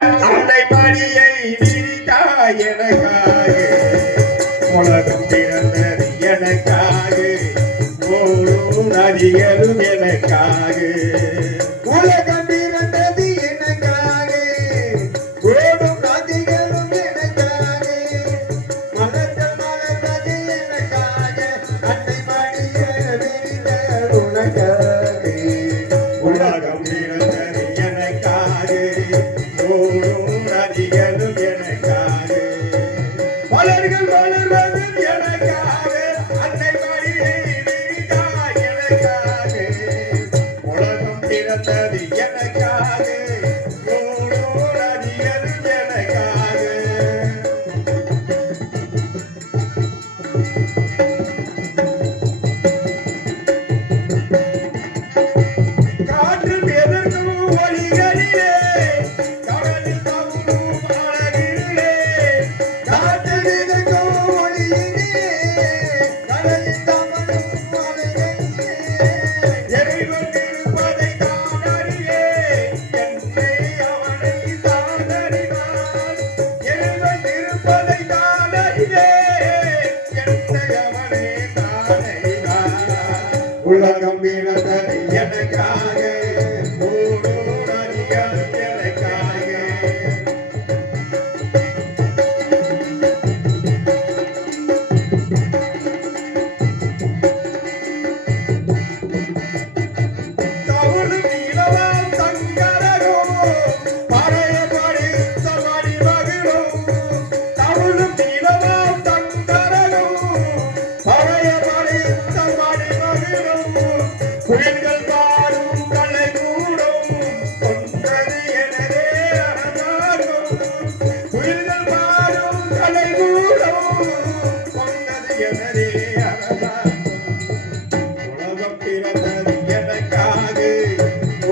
அன்னை மணியை விரித்தாய் எனக்காக, உலகம் பிறந்தது எனக்காக, ஓடும் நதிகளும் எனக்காக. உலகம் பிறந்தது எனக்காக, ஓடும் நதிகளும் எனக்காக, மலர்கள் மலர்ந்தது எனக்காக, அன்னை மணியை விரித்தாய் உனக்காக. உலகம் பிறந்தது எனக்காக, ஓடும் நதிகளும் எனக்காக, மலர்கள் மலர்வது எனக்காக, அன்னை மணியை விரித்தாய் எனக்காக, உலகம் பிறந்தது எனக்காக, ஓடும் நதிகளும் எனக்காக. காற்று எதற்கும் ஒளிகளிலே, கடலில் தவழும் அழகிலே, காற்று மிதக்கும் ஒளியிலே, கடலில் தவழும் அலைகளிலே, இறைவன் இருப்பதை தான் அறியேன், என்னை அவனை தான் அறிவான். இறைவன் இருப்பதை தான் அறியேன், என்னை அவனை தான் அறிவான். உலகம் பிறந்தது எனக்காக, ஓடும் நதிகளும் எனக்காக. தவழும் நிலவாம் தங்கரகம், பழைய படித்த மணிமகிழும். தவழும் நிலவாம் தங்கரகம், பழைய படித்த மணிமகிழும். புயல்கள் பாடும் கலை கூடும், கொன்றது எனதே அரணாகும். புயல்கள் பாடும் கலை கூடும், கொன்றது எனதே அரணாகும். உலகம் பிறந்தது எனக்காக,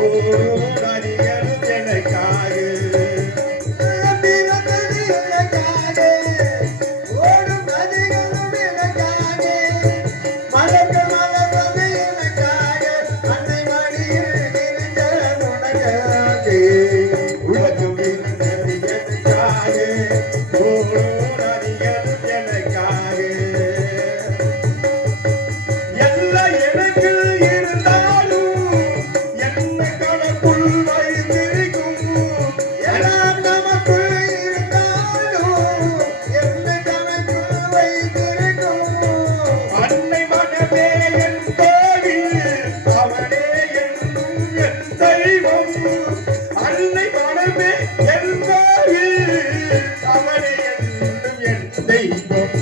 ஓடும் நதிகளும் எனக்காக. உலகம் பிறந்தது எனக்காக, ஓடும் நதிகளும் எனக்காக, மலர்கள் மலர்வது எனக்காக, அன்னை மடியில் விரிந்தாய் உனக்காக. உலகம் பிறந்தது எனக்காக, ஓடும் நதிகளும் எனக்காக. எல்லாம் எனக்கு இருந்தாலும் என்னை கணக்குள் வைத்திருக்கும். எல்லாம் நமக்குள் இருந்தாலும் என்னை தனக்குள் வைத்திருக்கும். அன்னை மனமே என் கோவில், அவனே என்னும் என் தெய்வம். அன்னை மனமே என் கோவில், அவனே என்னும் என் தெய்வம்.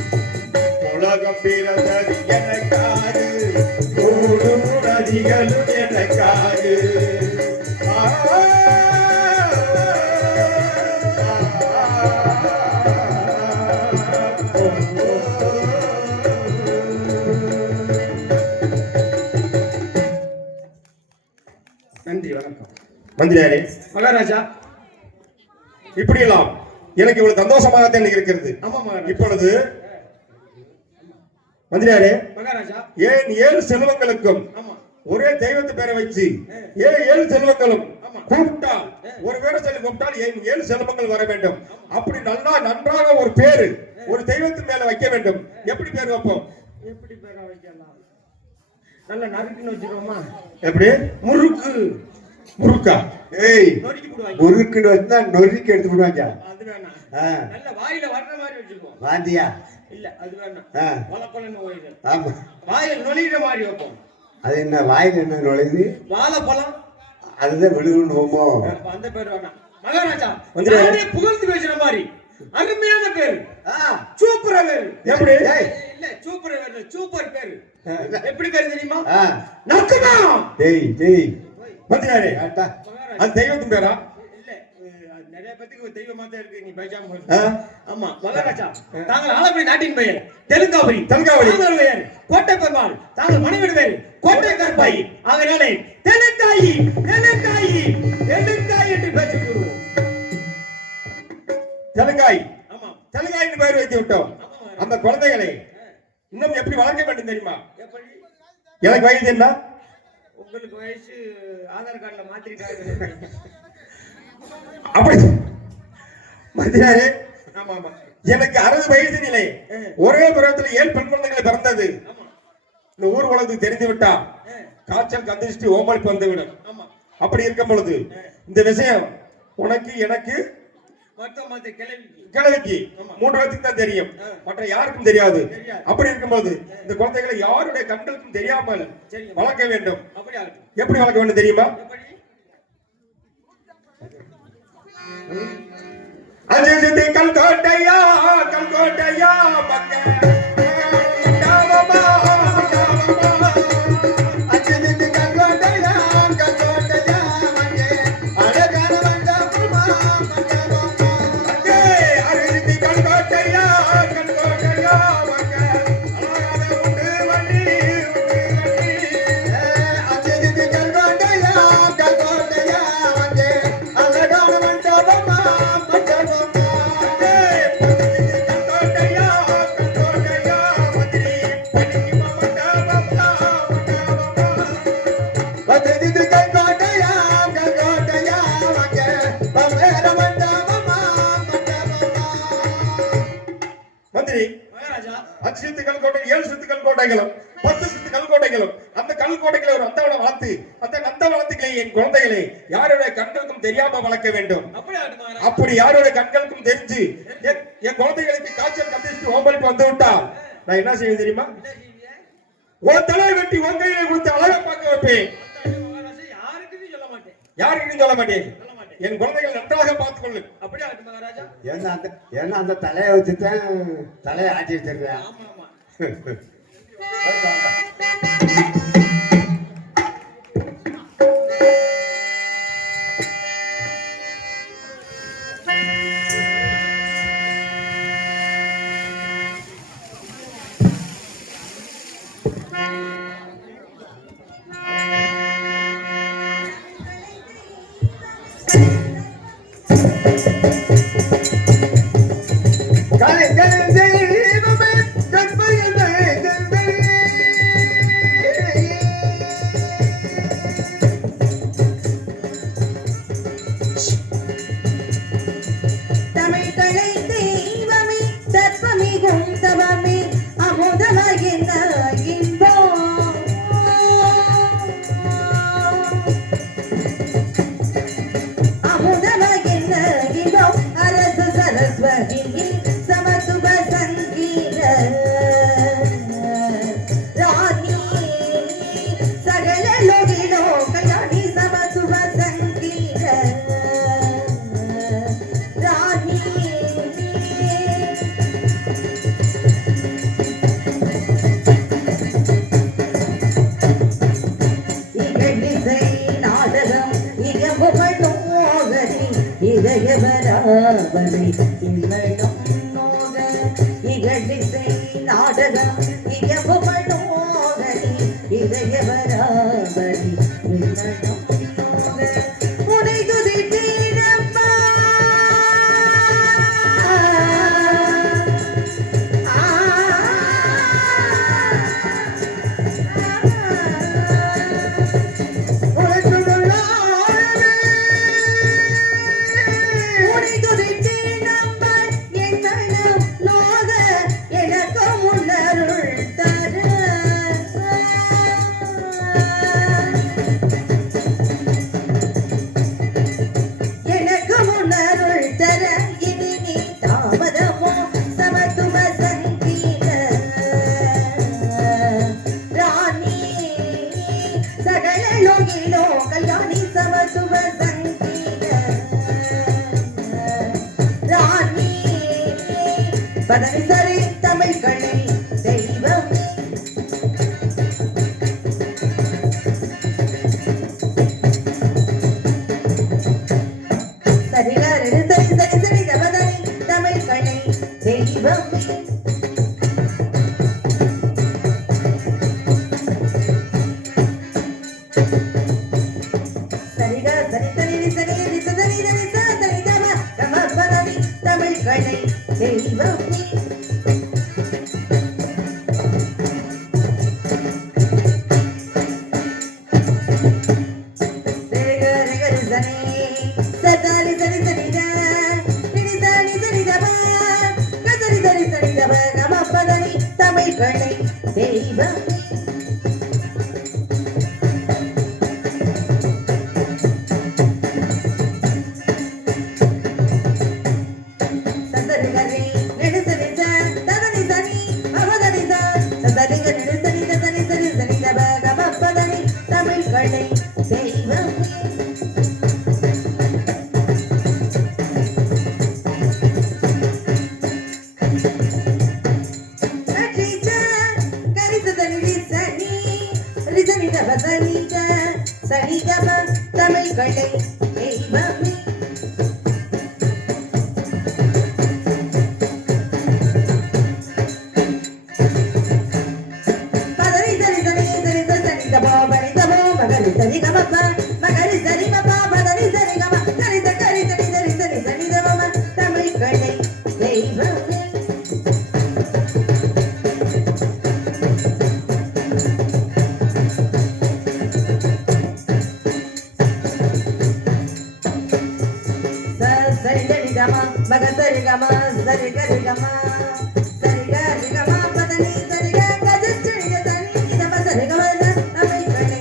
உலகம் பிறந்தது எனக்காக, ஓடும் நதிகளும் எனக்காக. நன்றி, வணக்கம். மந்திரியாரே, மகாராஜா. இப்படியெல்லாம் எனக்கு இவ்வளவு சந்தோஷமாகத்தான் இருக்கிறது. ஆமா மகாராஜா. இப்பொழுது மந்திரியாரே, மகாராஜா. ஏன் 7 செல்வங்களுக்கும் ஆமா. ஒரே தெய்வத்தை பேரை வச்சு ஏழு செல்வங்களும் ஆமா. கூப்பிட்டால், ஒரு பேரை சொல்லி கூப்பிட்டால் 7 செல்வங்கள் வர வேண்டும். அப்படி நன்றாக ஒரு பேரு ஒரு தெய்வத்தின் மேல வைக்க வேண்டும். எப்படி பேர் வைப்போம்? எப்படி பேரா வைக்கலாம்? நல்ல நறுக்குன்னு வச்சிருவோமா? எப்படி? முறுக்கு. முருக்கா? ஏய், நொறுக்கி போடுவாங்க. முறுக்குன்னு வச்சா நொறுக்கி எடுத்து விடுவாங்க. அது வேணாம். ஆ. நல்ல வாயில வர்ற மாதிரி வச்சுக்குவோம். வாந்தியா? இல்ல, அது வேணாம். ஆ. வாழைப்பழம் ஓய்வு. ஆமா. வாயில் நுழையிற மாதிரி வைப்போம். அது என்ன வாயில் என்ன நுழையுது? வாழைப்பழம். அதுதான் விழுகுன்னு போமோ. அப்ப அந்த பேர் வேணாம். மகாராஜா, மந்திரி. நானே புகழ்ந்து பேசுற மாதிரி அருமையான பேரு. சூப்பரா பேரு. எப்படி? ஏய், இல்ல, சூப்பர் பேரு. சூப்பர் பேரு. எப்படி பேரு தெரியுமா? ஆ. நக்குமா. டேய் டேய், மந்திரியாரே, ஆட்டா. அது தெய்வத்தின் பேரா? இல்ல, அது நிறைய பேத்துக்கு ஒரு தெய்வமா தான் இருக்கு. நீ பேசாம போயிரு. ஆ? ஆமா மகாராஜா, தாங்கள் ஆலப்படி நாட்டின் பெயர் தெலுங்காவரி. தெலுங்காவரி. தாங்கள் பெயர் கோட்டை பெருமாள். தாங்கள் மனைவிட பேர் கோட்டை கற்பாய். ஆகையாலே தெலுங்காயி தெலுங்காயி தெலுங்காய் என்று பேசிக் கொள்வோம். தெலுங்காய். ஆமா. தெலுங்காய் என்று பெயர் வைத்து விட்டோம். அந்த குழந்தைகளை இன்னும் எப்படி வளர்க்க வேண்டும் தெரியுமா? எப்படி? எனக்கு வயது என்ன? உங்களுக்கு வயசு ஆதார் கார்டுல மாத்திருக்காங்க. அப்படி மந்திரியாரே, ஆமா ஆமா எனக்கு 60 வயசு நிலை. ஒரே பருவத்தில் 7 பெண் குழந்தைகள் பிறந்தது. ஆமா இந்த ஊர் உலகத்துக்கு தெரிந்து விட்டா காய்ச்சல் கந்திஷ்டி ஓமளிப்பு வந்துவிடும். ஆமா அப்படி இருக்கும் பொழுது இந்த விஷயம் உனக்கு எனக்கு மொத்தம் கிளம்பி கிழவிக்கு ஆமா. 3 பேருக்கு தான் தெரியும், ஆ. மற்ற யாருக்கும் தெரியாது. தெரியாது. அப்படி இருக்கும்போது இந்த குழந்தைகளை யாருடைய கண்களுக்கும் தெரியாமல் சரிங்க. வளர்க்க வேண்டும். அப்படி ஆகட்டும். எப்படி வளர்க்க வேண்டும் தெரியுமா? எப்படி அஜித் கல்கோட்டையா கல்கோட்டையா மக்க மந்திரி, மகாராஜா 5 சித்து கல்கோட்டை 7 சித்து கல்கோட்டைகளும் 10 சித்து கல்கோட்டைகளும் அந்த கல்கோட்டைகளை ஒரு அந்தவனை வளர்த்து அந்த நந்தவனத்துக்களை என் குழந்தைகளை யாருடைய கண்களுக்கும் தெரியாம வளர்க்க வேண்டும். அப்படி ஆகட்டும் மகாராஜா. அப்படி யாருடைய கண்களுக்கும் தெரிஞ்சு என் குழந்தைகளுக்கு காய்ச்சல் கந்திஷ்டி ஓம்பளிப்பு வந்து விட்டா நான் என்ன செய்வேன் தெரியுமா? என்ன செய்வீங்க? உன் தலை வெட்டி உன் கையில கொடுத்து அழகா பார்க்க வைப்பேன். மகாராஜா யாருக்குன்னு சொல்ல மாட்டேன். யாருக்கும் சொல்ல மாட்டேன். சொல்ல மாட்டேன். என் குழந்தைகள் நன்றாக பார்த்துக் கொள்ளு. அப்படி ஆகட்டும் மகாராஜா. ஏன்னா அந்த தலையை வச்சுதான் தலையை ஆட்டி வச்சிருக்கேன். ஆமா ஆமா காலை காலை தெய்வமே கற்பையதே தமிழ் தலை தெய்வமே தற்பமிகும் தவமே அமுதமாகின்ற இன்பம் அமுதமாகின்ற இன்பம் அரசு சரஸ்வதியின் சமத்துவ சங்கீத ராணி சகல லோகிலோ கல்யாணி சமத்துவ சங்கீத ராணி இகழிசை நாடகம் இகமுகடும் மோகனி இதயவராவனை இன்னடம் நோக இகழிசை நாடகம் இகமுகடும் மோகனி இதயவராவனை இன்னடம் நோக உனை துதித்தேனம்மா உனை துதித்தேனம்மா என் மனம் நோக எனக்கு முன்னருள் தர எனக்கு முன்னருள் தர இனி நீ தாமதமோ சமத்துவ சங்கீத ராணி சகல லோகிலோ கல்யாணி சமத்துவ சங்கீத ராணி பதவி சரி தமிழ் கலை தெய்வம் சரிகாரி சரி சரி சரி கபதனி தமிழ் கலை தெய்வம் சரிகா சரி சரி சரி சரி சரி சரி சரி கம கம பதனி தமிழ் கலை தெய்வம் சரிகாரி சரி சரி சரி சரி சரி தமிழ் கலை தெய்வம் சந்தரிகரி நெடுசரி ததனி தனி மகதனி சந்தரிக நெடுசரி ததனி சரி சரி கமப்பதனி தமிழ் கலை தெய்வம் சரிகம தமிழ் கலை தெய்வமே பதரி சரி சரி சரி சரி கம பரி கம மகரி சரி கம மகரி சரி மப பதரி சரி கம சரி சரி சரி சரி சரி சரி கம தமிழ் கலை தெய்வமே மகசரி கம சரி கரி கம சரி கரி கம பதனி சரி கஜச்சரி சரி கம சரி கம தமிழ் கலை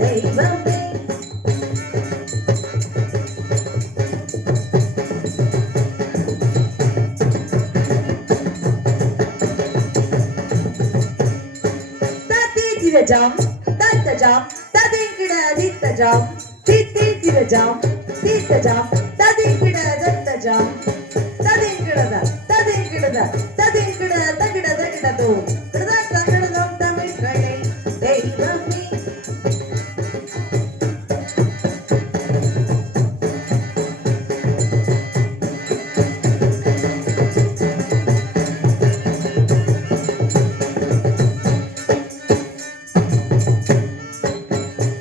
தெய்வமே தத்தி திரஜாம் தத்தஜாம் ததிங்கிட அதித்தஜாம் தித்தி திரஜாம் தீத்தஜாம் ததிங்கிட தத்தஜாம் ததிங்கிடத ததிங்கிடத ததிங்கிட தகிட தகிடதோ கிடத தகிடதம் தமிழ் கலை தெய்வமே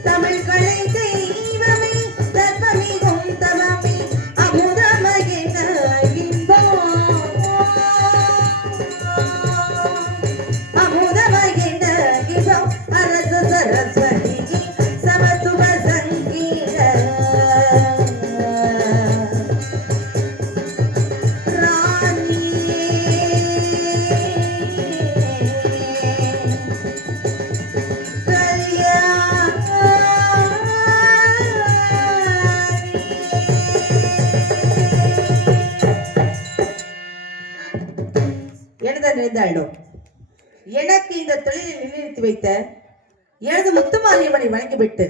தமிழ் கலை தெய்வமே தத்வமிகும் தவமே அமுதமகின அமுதமகின கிதம் அரச சரஸ்வதி சமத்துவ சங்கீத ராணி எனக்கு இந்த தொழிலை நிலைநிறுத்தி வைத்த எனது முத்துமாரியம்மனை வணங்கிவிட்டு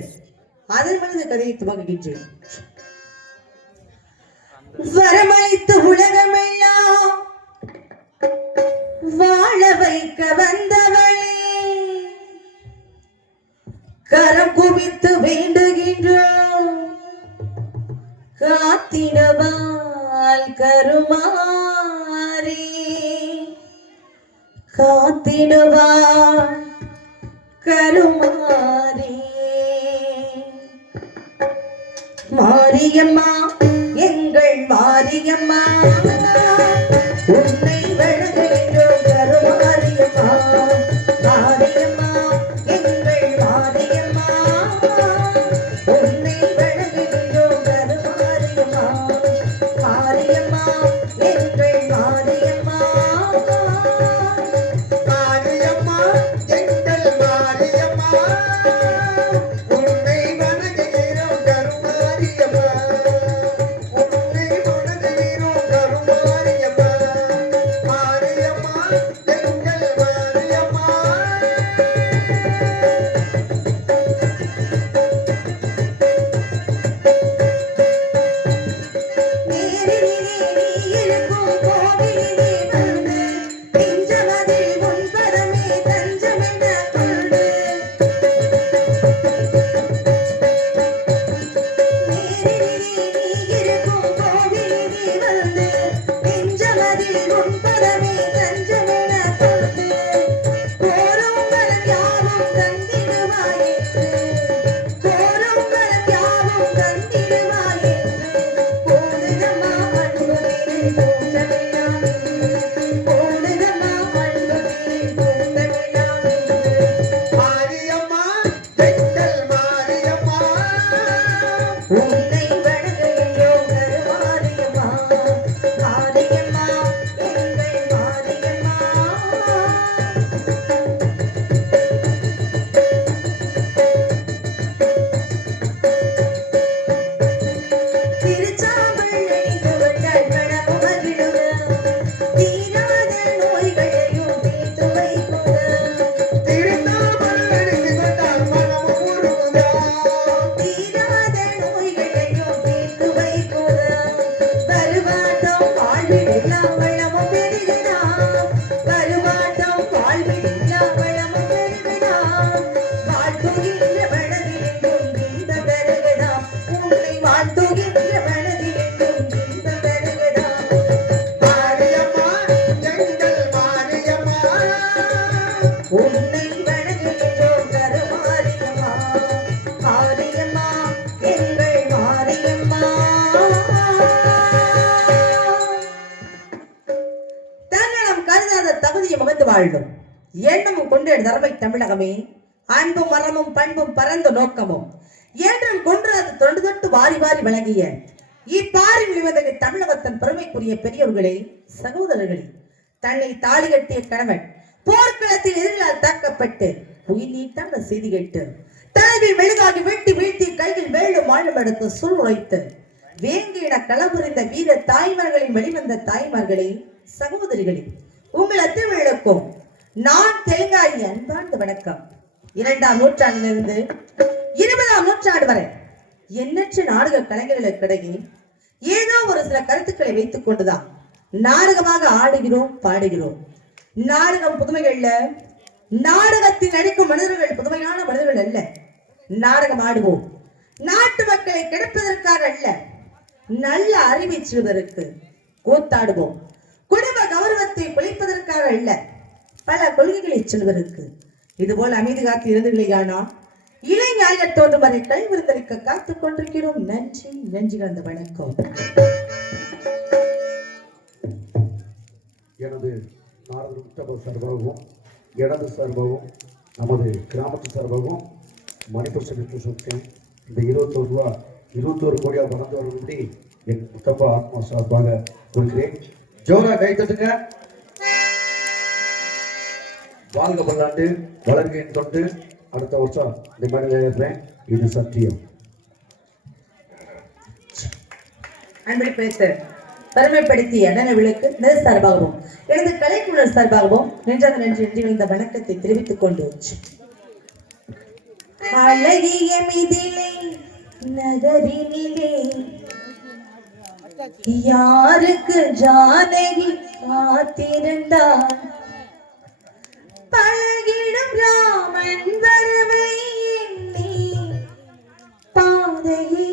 அதன் மனது கதையை துவங்குகின்றேன். வரமளித்து உலகமெல்லாம் வாழ வைக்க வந்தவளே, கரம் குவித்து வேண்டுகின்றோம் காத்திடவால் கருமாறி, காத்திடுவாள் கருமாறி. மாரியம்மா எங்கள் மாரியம்மா, உன்னை வணங்குகின்றோம் கருமாரியம்மா. மாரியம்மா எங்கள் மாரியம்மா, உன்னை வணங்குகின்றோம் கருமாரியம்மா. மாரியம்மா எங்கள் மாரியம்மா, வாழும் எண்ணமும் கொண்டு தரவை தமிழகமே அன்பும் மரமும் பண்பும் பரந்த நோக்கமும் என்றும் கொன்றாது தொண்டு தொட்டு வாரி வாரி வழங்கிய இப்பாரி வெளிவந்த தமிழகத்தின் பெருமைக்குரிய பெரியவர்களே சகோதரர்களே, தன்னை தாலி கட்டிய கணவன் போர்க்களத்தில் எதிரிகளால் தாக்கப்பட்டு உயிர் நீட்டான செய்தி கேட்டு தலைவில் மெழுகாகி வெட்டி வீழ்த்தி கையில் வேலும் மாலும் எடுத்து சுள் உழைத்து வேங்கியிட களபுரிந்த வீர தாய்மார்களின் வெளிவந்த தாய்மார்களே சகோதரிகளே, உங்கள் அத்திருவிழக்கும் நான் தெலுங்காயி அன்பார்ந்த வணக்கம். 2ஆம் நூற்றாண்டிலிருந்து 20ஆம் நூற்றாண்டு வரை எண்ணற்ற நாடக கலைஞர்களுக்கிடையே ஏதோ ஒரு சில கருத்துக்களை வைத்துக் கொண்டுதான் நாடகமாக ஆடுகிறோம் பாடுகிறோம். நாடகம் புதுமைகள்ல, நாடகத்தில் நடிக்கும் மனிதர்கள் புதுமையான மனிதர்கள் அல்ல. நாடகம் ஆடுவோம் நாட்டு மக்களை கெடுப்பதற்காக அல்ல, நல்ல அறிவை செய்வதற்கு. கூத்தாடுவோம் குடும்ப கௌரவத்தை குலைப்பதற்காக அல்ல, பல கொள்கைகளை சொல்வதற்கு. இதுபோல் அமைதி காத்து இருந்தீர்களேயானா இளைஞர் தோன்றும் வரை கைவிருந்தளிக்க காத்துக் கொண்டிருக்கிறோம். நன்றி நன்றி கலந்த வணக்கம். எனது நாரத உத்தவ சார்பாகவும் எனது சார்பாகவும் நமது கிராமத்து சார்பாகவும் மணிப்பூர் செலுத்தி சொன்னேன். இந்த 21 கோடியாக வளர்ந்து வர வேண்டி என் முத்தப்பா ஆத்மா சார்பாக கொடுக்கிறேன். ஜோரா கைத்தட்டுங்க. வாழ்க பல்லாண்டு வளர்கையின் தொண்டு. அடுத்த வருஷம் இந்த மாதிரி இருக்கிறேன். இது சத்தியம். அன்படி பேச பெருமைப்படுத்திய அண்ணன விளக்கு நெல் சார்பாகவும் எனது கலைக்குழல் சார்பாகவும் நெஞ்சாத நன்றி இந்த வணக்கத்தை தெரிவித்துக் கொண்டு அழகிய மிதிலை நகரினிலே யாருக்கு ஜானகி காத்திருந்தார், பழகிடும் ராமன் வரவை எண்ணி பாதையை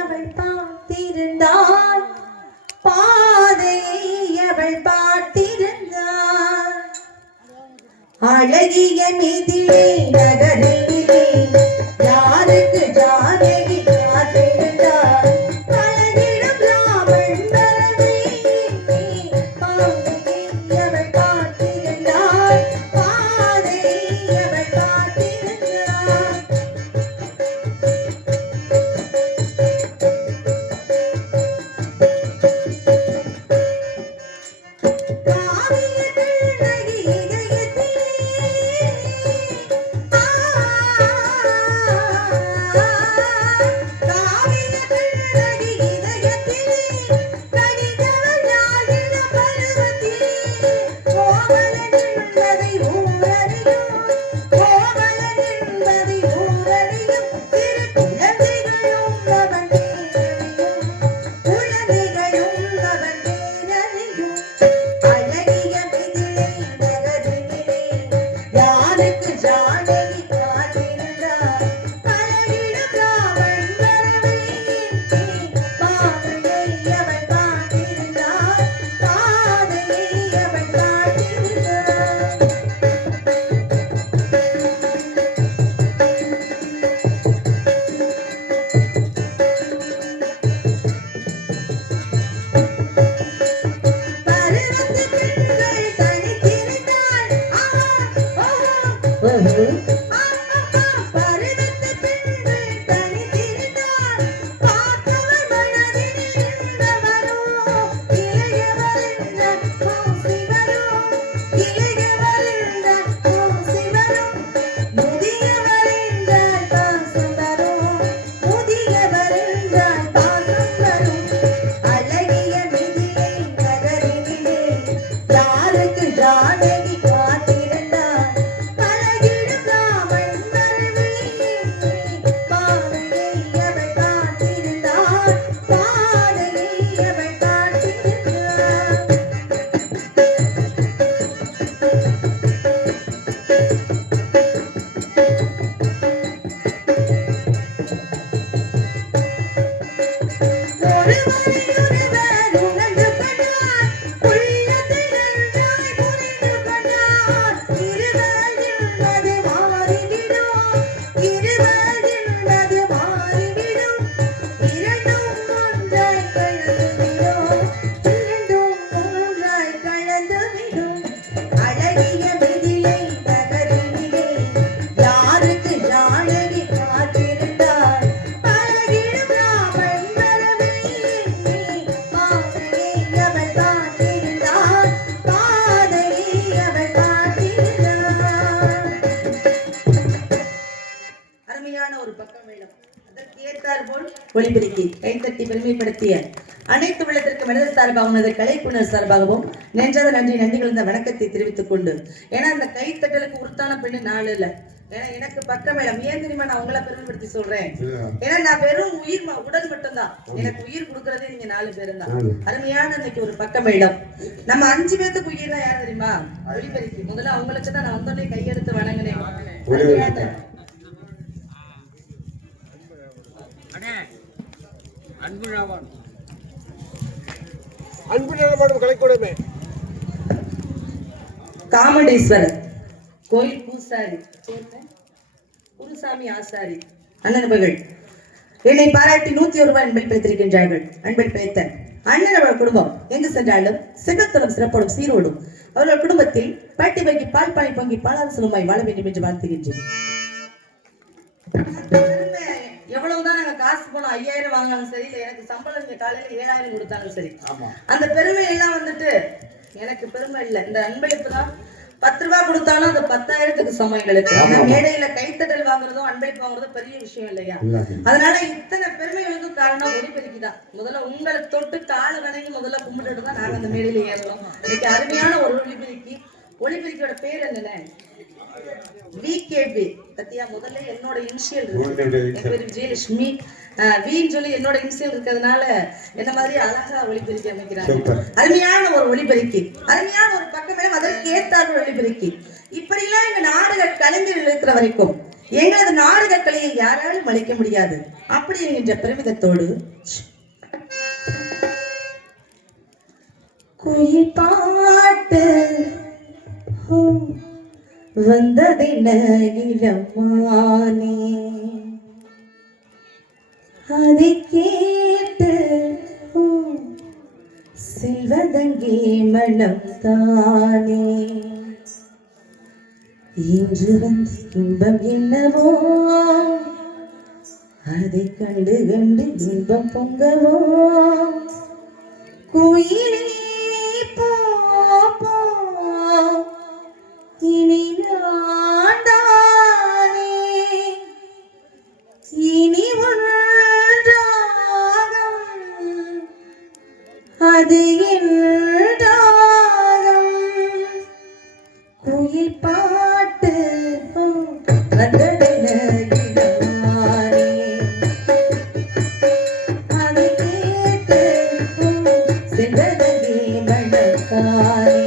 அவள் பார்த்திருந்தாள், பாதையை அவள் பார்த்திருந்தாள். அழகிய மிதிலை நகரிலே யாருக்கு ஜானகி காத்திருந்தாள், பழகிடும் ராமன் வரவை எண்ணி பாதையை அவள் பார்த்திருந்தாள், பாதையை அவள் பார்த்திருந்தாள். காவிய கண்ணகி இதயத்திலே ஒளிபெருக்கி கைத்தட்டி பெருமைப்படுத்திய அனைத்து உள்ளத்திற்கு மனித சார்பாகவும் அதை கலைக்குணர் சார்பாகவும் நெஞ்சாத நன்றி கலந்த வணக்கத்தை தெரிவித்துக் கொண்டு, ஏன்னா அந்த கைத்தட்டலுக்கு உருத்தான பெண்ணு நாள் இல்ல, ஏன்னா எனக்கு பக்கமேளம். ஏன் தெரியுமா நான் உங்களை பெருமைப்படுத்தி சொல்றேன்? ஏன்னா நான் வெறும் உடல் மட்டும்தான், எனக்கு உயிர் கொடுக்கறதே நீங்க 4 பேரும் தான். அருமையான இன்னைக்கு ஒரு பக்கமேளம். நம்ம 5 பேத்துக்கு உயிர் தான் யார் தெரியுமா? ஒளிபெருக்கி. முதல்ல அவங்களுக்கு தான் நான் வந்தோடனே கையெடுத்து வணங்கினேன். காமடேஸ்வரர் கோயில் பூசாரி குருசாமி ஆசாரி அண்ணன் என்னை பாராட்டி 101 ரூபாய் அன்பை பிழைத்திருக்கின்றார்கள். அன்பை பிழைத்த அண்ணன் அவர்கள் குடும்பம் எங்கு சென்றாலும் சிகத்தோடும் சிறப்போடும் சீரோடும் அவர்கள் குடும்பத்தில் பாட்டி வங்கி பால் பானை பொங்கி பாலாறு செல்வமாய் வாழ வேண்டும் என்று வாழ்த்துகின்றேன். எவ்வளவுதான் நாங்க காசு போனோம், 5000 வாங்கினாலும் சரி, இல்ல எனக்கு சம்பளம் இங்க காலையில 7000 கொடுத்தாலும் சரி, அந்த பெருமை எல்லாம் வந்துட்டு எனக்கு பெருமை இல்ல. இந்த அன்பளிப்பு தான் 10 ரூபாய் கொடுத்தாலும் அந்த 10,000க்கு சமம் எங்களுக்கு. மேடையில கைத்தட்டல் வாங்குறதும் அன்பளிப்பு வாங்குறதும் பெரிய விஷயம் இல்லையா? அதனால இத்தனை பெருமைகளுக்கும் காரணம் ஒளிபெருக்கி தான். முதல்ல உங்களை தொட்டு கால வணங்கி முதல்ல கும்பிட்டுட்டு தான் நாங்க அந்த மேடையில ஏறணும். இன்னைக்கு அருமையான ஒரு ஒளிபெருக்கி. ஒளிபெருக்கியோட பேர் என்னன்னு விகேபி பத்தியா? முதல்ல என்னோட இனிஷியல் இருக்கு, என் பேரு விஜயலட்சுமி. வீன்னு சொல்லி என்னோட இனிஷியல் இருக்கிறதுனால என்ன மாதிரி அழகா ஒளிபெருக்கி அமைக்கிறாங்க. அருமையான ஒரு ஒளிபெருக்கி, அருமையான ஒரு பக்கமே அதற்கு ஏற்றார்கள் ஒளிபெருக்கி. இப்படி எல்லாம் எங்க நாடக கலைஞர்கள் இருக்கிற வரைக்கும் எங்களது நாடக கலையை யாராலும் அழிக்க முடியாது. அப்படி என்கின்ற பெருமிதத்தோடு குயில் பாட்டு வந்ததின இளமானே, அதை கேட்டு செல்வதங்கே மனம் தானே. இன்று வந்து இன்பம் என்னவோ, அதை கண்டு கண்டு இன்பம் பொங்கவோ. குயிலே போ போ இனி நான் தானே, இனி ஒன்றாகும் அது என்றாகும். குயில் பாட்டு வந்ததென இளமானே, அதை கேட்டு சென்றதே மனத்தானே.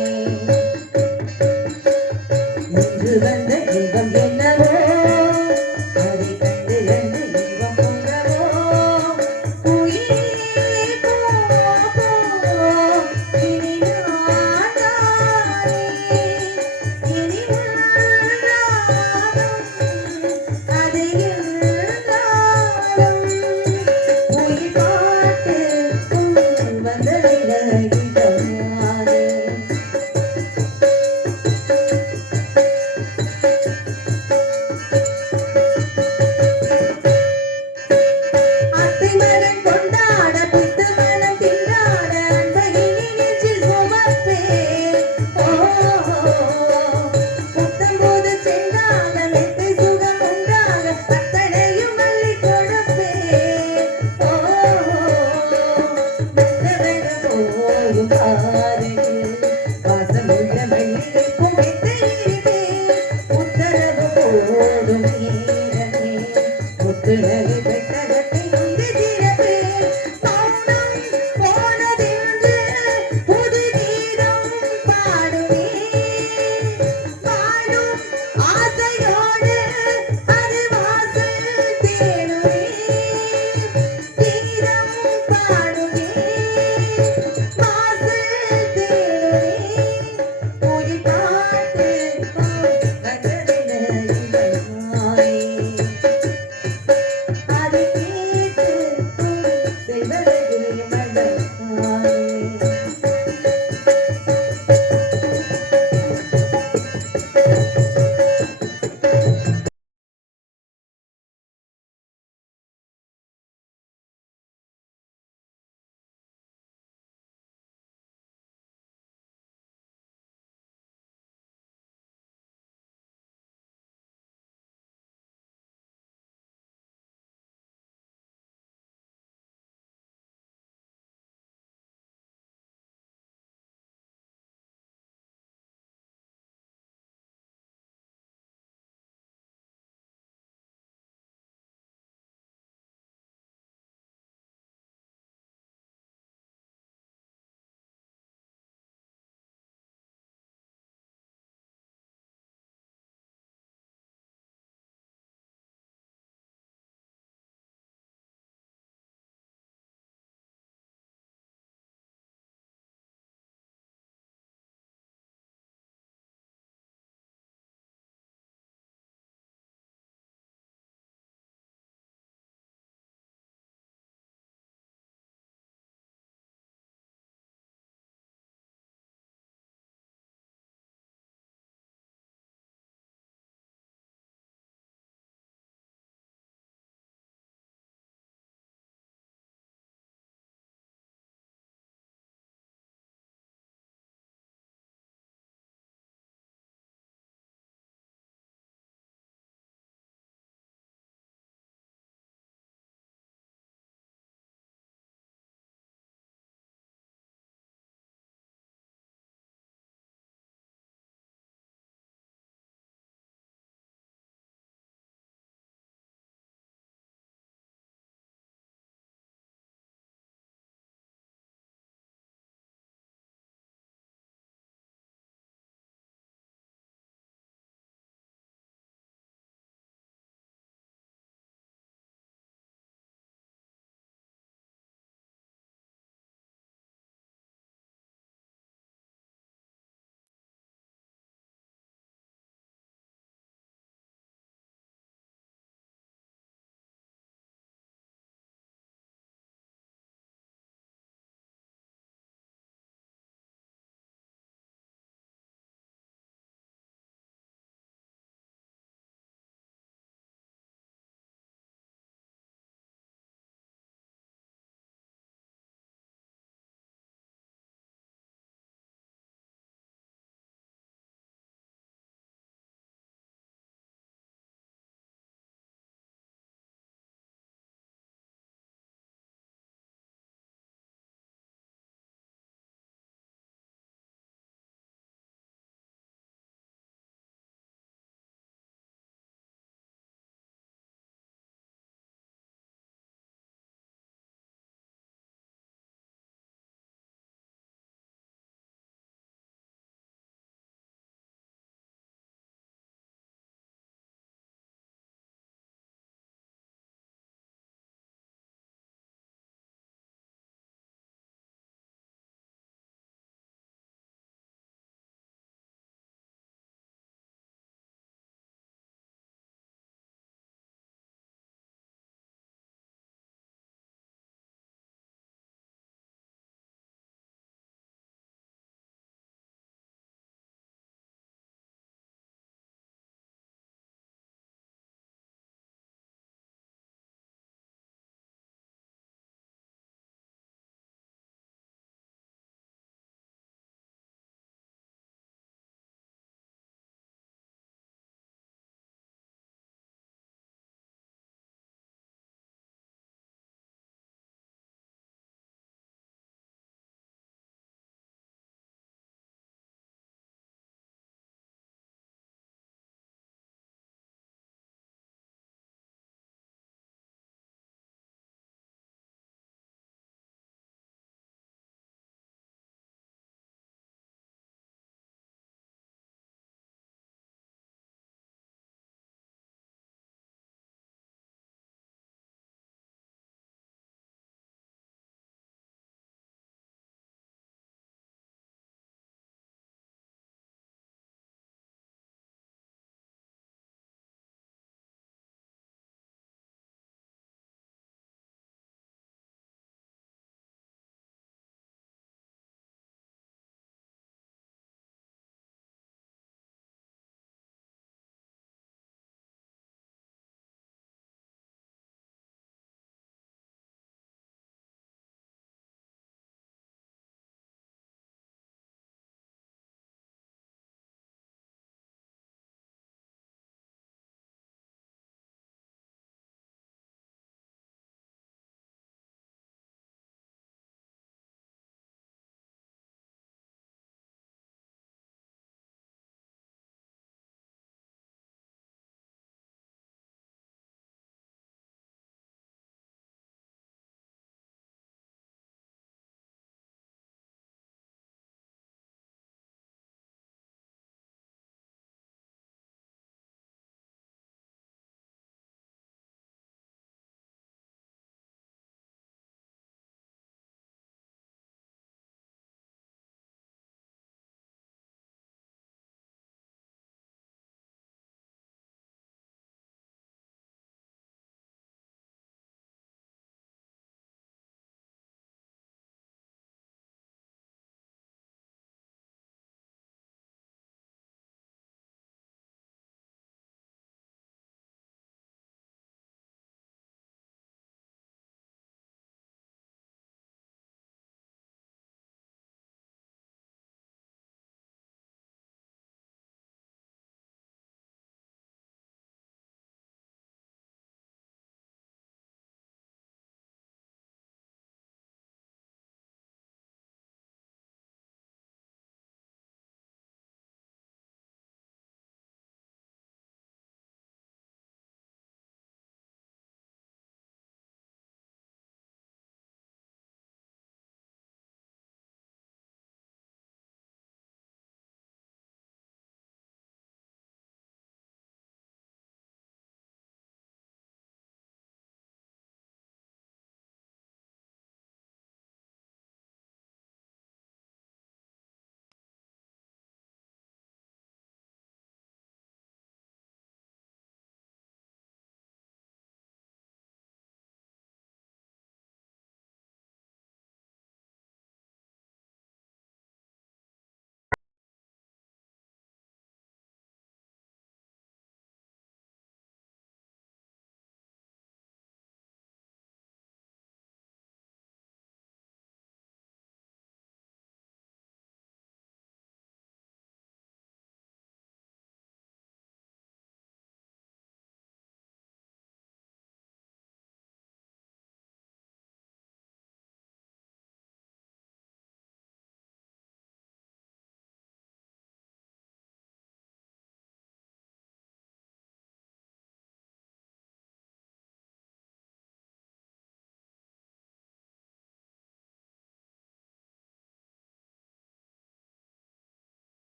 வந்த இன்பம் என்னவோ, அதை கண்டு கண்டு இன்பம் பொங்கவோ. குயிலே போ போ இனி நான் தானே, இனி ஒன்றாகும் அது என்றாகும். குயில் பாட்டு வந்ததின இளமானே.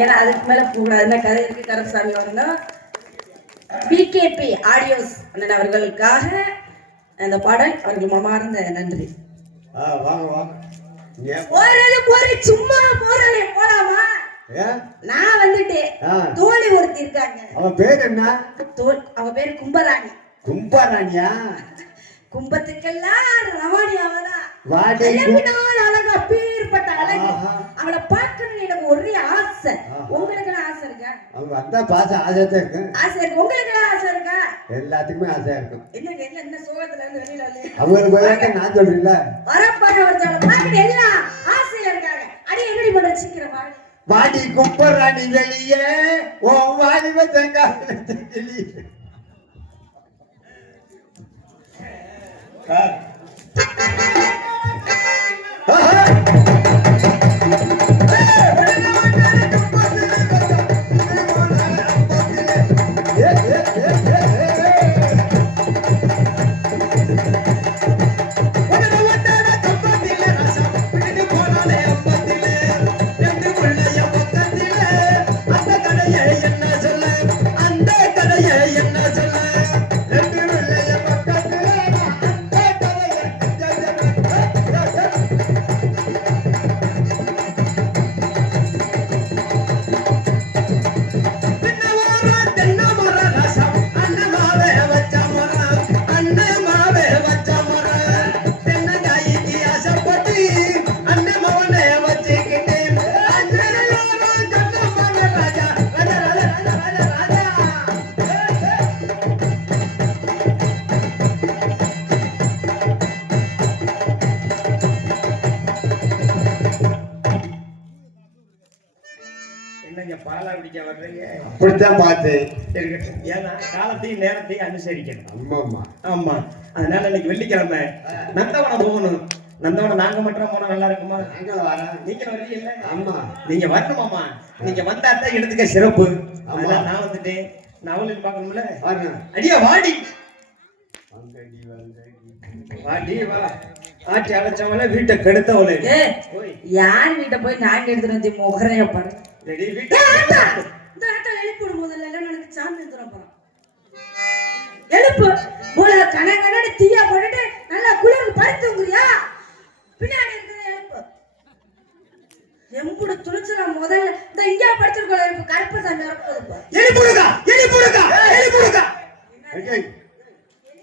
ஏன்னா அதுக்கு மேல கூடாது கதை இருக்கு. கருப்பசாமி வரணும். பிகேபி ஆடியோஸ் அண்ணன் அவர்களுக்காக அந்த பாடல் அவர்கள் மனமார்ந்த நன்றி. வாங்க வாங்க. ஒரு சும்மா போறானே போலாமா? நான் வந்துட்டேன். தோழி ஒருத்தி இருக்காங்க. அவ பேர் என்ன? அவ பேரு கும்பராணி. கும்பராணியா? கும்பத்துக்கெல்லாம் ரவாணி அவதான். அழகா பீர்பட்ட அழகு. அவளை பார்க்கணும்னு எனக்கு ஒரே ஆசை. உங்களுக்கு ஆசை இருக்கா? அவங்க வந்தா பாச ஆசை இருக்கு. ஆசை இருக்கு. உங்களுக்கு ஆசை இருக்கா? எல்லாத்துக்குமே ஆசையா இருக்கும். என்ன சோகத்துல இருந்து வெளியில வந்து அவங்களுக்கு நான் சொல்றீங்கள வரப்பாக ஒருத்தவளை பார்க்கணும் எல்லாம் ஆசையில இருக்காங்க. அடி எங்கடி பண்ண சீக்கிரமா வாடி கும்பராணி வெளியே ஓ வாலிப தங்கால தெளி. அப்படித்தான் பார்த்தேன். ஏன்னா காலத்தையும் நேரத்தையும் அனுசரிக்கணும். ஆமா ஆமா. அதனால இன்னைக்கு வெள்ளிக்கிழமை நந்தவனம் போகணும். நந்தவனம் நாங்க மட்டும் போனா நல்லா இருக்குமா? நீங்க வரீங்கல்ல? ஆமா நீங்க வரணுமாமா. நீங்க வந்தா தான் எடுத்துக்க சிறப்பு. அதனால நான் வந்துட்டேன். நான் அவளுக்கு பார்க்கணும்ல. அடியா வாடி வாடி வா. ஆட்சி அழைச்சவள வீட்டை கெடுத்தவளே. யார் வீட்டை போய் நாங்க எடுத்துட்டு வந்து முகரைய பாரு. எழுப்பு போல கனகனடி தீயா போட்டுட்டு நல்லா குளிருக்கு படுத்துங்கறியா? பின்னாடி இருக்கிற எழுப்பு. எம்புடு துணிச்சல முதல்ல இந்த இங்க படுத்துறோம். எழுப்பு கருப்பசாமி வரப்போகுது. எழுப்புடுங்க எழுப்புடுங்க எழுப்புடுங்க.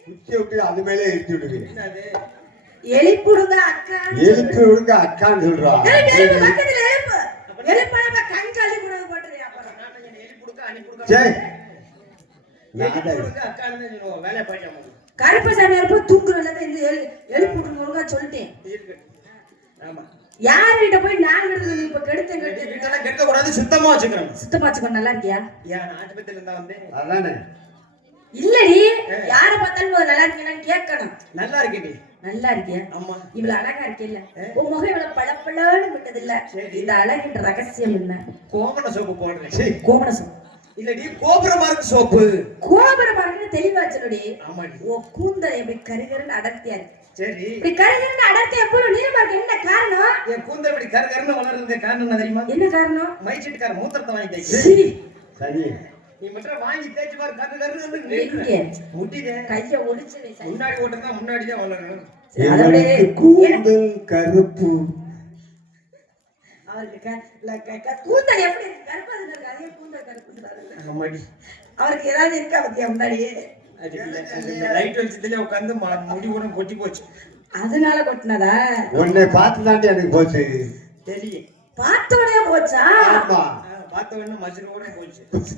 குச்சி விட்டு அது மேலே எழுப்பி விடுவீங்க. எழுப்புடுங்க அக்கா. எழுப்பி விடுங்க அக்கான்னு சொல்றா. எழுப்பு பக்கத்துல எழுப்பு. எழுப்பாம கஞ்சாலி கூட போட்டுறியா? அப்புறம் நான் எழுப்புடுங்க அனுப்புடுங்க. சரி எழுப்புடுங்க அக்கான்னு சொல்லுவோம். வேலை பாய்க்காம கருப்பசாமி இருப்ப தூக்குறல இந்த எழுப்புடுங்க ஒழுங்கா சொல்லிட்டேன். ஆமா. யார் வீட்டை போய் நாங்க எடுத்து நீ இப்ப கெடுத்து வீட்டெல்லாம் கெடுக்க கூடாது. சுத்தமா வச்சுக்கணும். சுத்தமா வச்சுக்கோ. நல்லா இருக்கியா? ஏன் ஆஸ்பத்திரியில இருந்தா வந்து அதானே இல்லடி யார பார்த்தாலும் முதல்ல நல்லா இருக்கேன்னு கேட்கணும். நல்லா இருக்கேடி. நல்லா இருக்கியா? ஆமா. இவ்வளவு அழகா இருக்கேல்ல, உன் முகம் இவ்வளவு பளபளன்னு விட்டது இல்ல. இந்த அழகின்ற ரகசியம் என்ன? கோமண சோப்பு போடுறேன். கோமண சோப்பு இல்லடி, கோபுரமார்க் சோப்பு. கோபுரமார்க்னு தெளிவா சொல்லுடி. ஆமாடி. ஓ கூந்தல் எப்படி கருகருன்னு அடர்த்தியா இருக்கு. சரி. இப்படி கருகருன்னு அடர்த்தியா எப்பவும் நீளமா இருக்கு. என்ன காரணம்? என் கூந்தல் இப்படி கருகருன்னு வளர்றதுக்கு காரணம் என்ன தெரியுமா? என்ன காரணம்? மைச்சீட்டுக்கார மூத்திரத்தை வாங்கி தேய்ச்சு. சரி நீ மட்டும் வாங்கி தேய்ச்சு பாரு, கருகருன்னு எங்க? முட்டிதே. கைய ஒடிச்சு வை. முன்னாடி ஓட்டுறதா முன்னாடி தான் வளரணும். எனக்கு கூந்தல் கருப்பு. அவருக்கு கூந்தல் எப்படி இருக்கு? கருப்பா இருக்கு. அதே கூந்தல் கருப்புன்றாரு. ஆமாடி. அவருக்கு ஏதாவது இருக்கா பத்தியா முன்னாடியே? லைட் வெளிச்சத்துல உட்காந்து முடி கூட கொட்டி போச்சு. அதனால கொட்டினதா? உன்னை பார்த்து தாண்டி எனக்கு போச்சு. தெரியும். பார்த்தோடே போச்சா? ஆமா, பார்த்த உடனே மசுரோட போச்சு.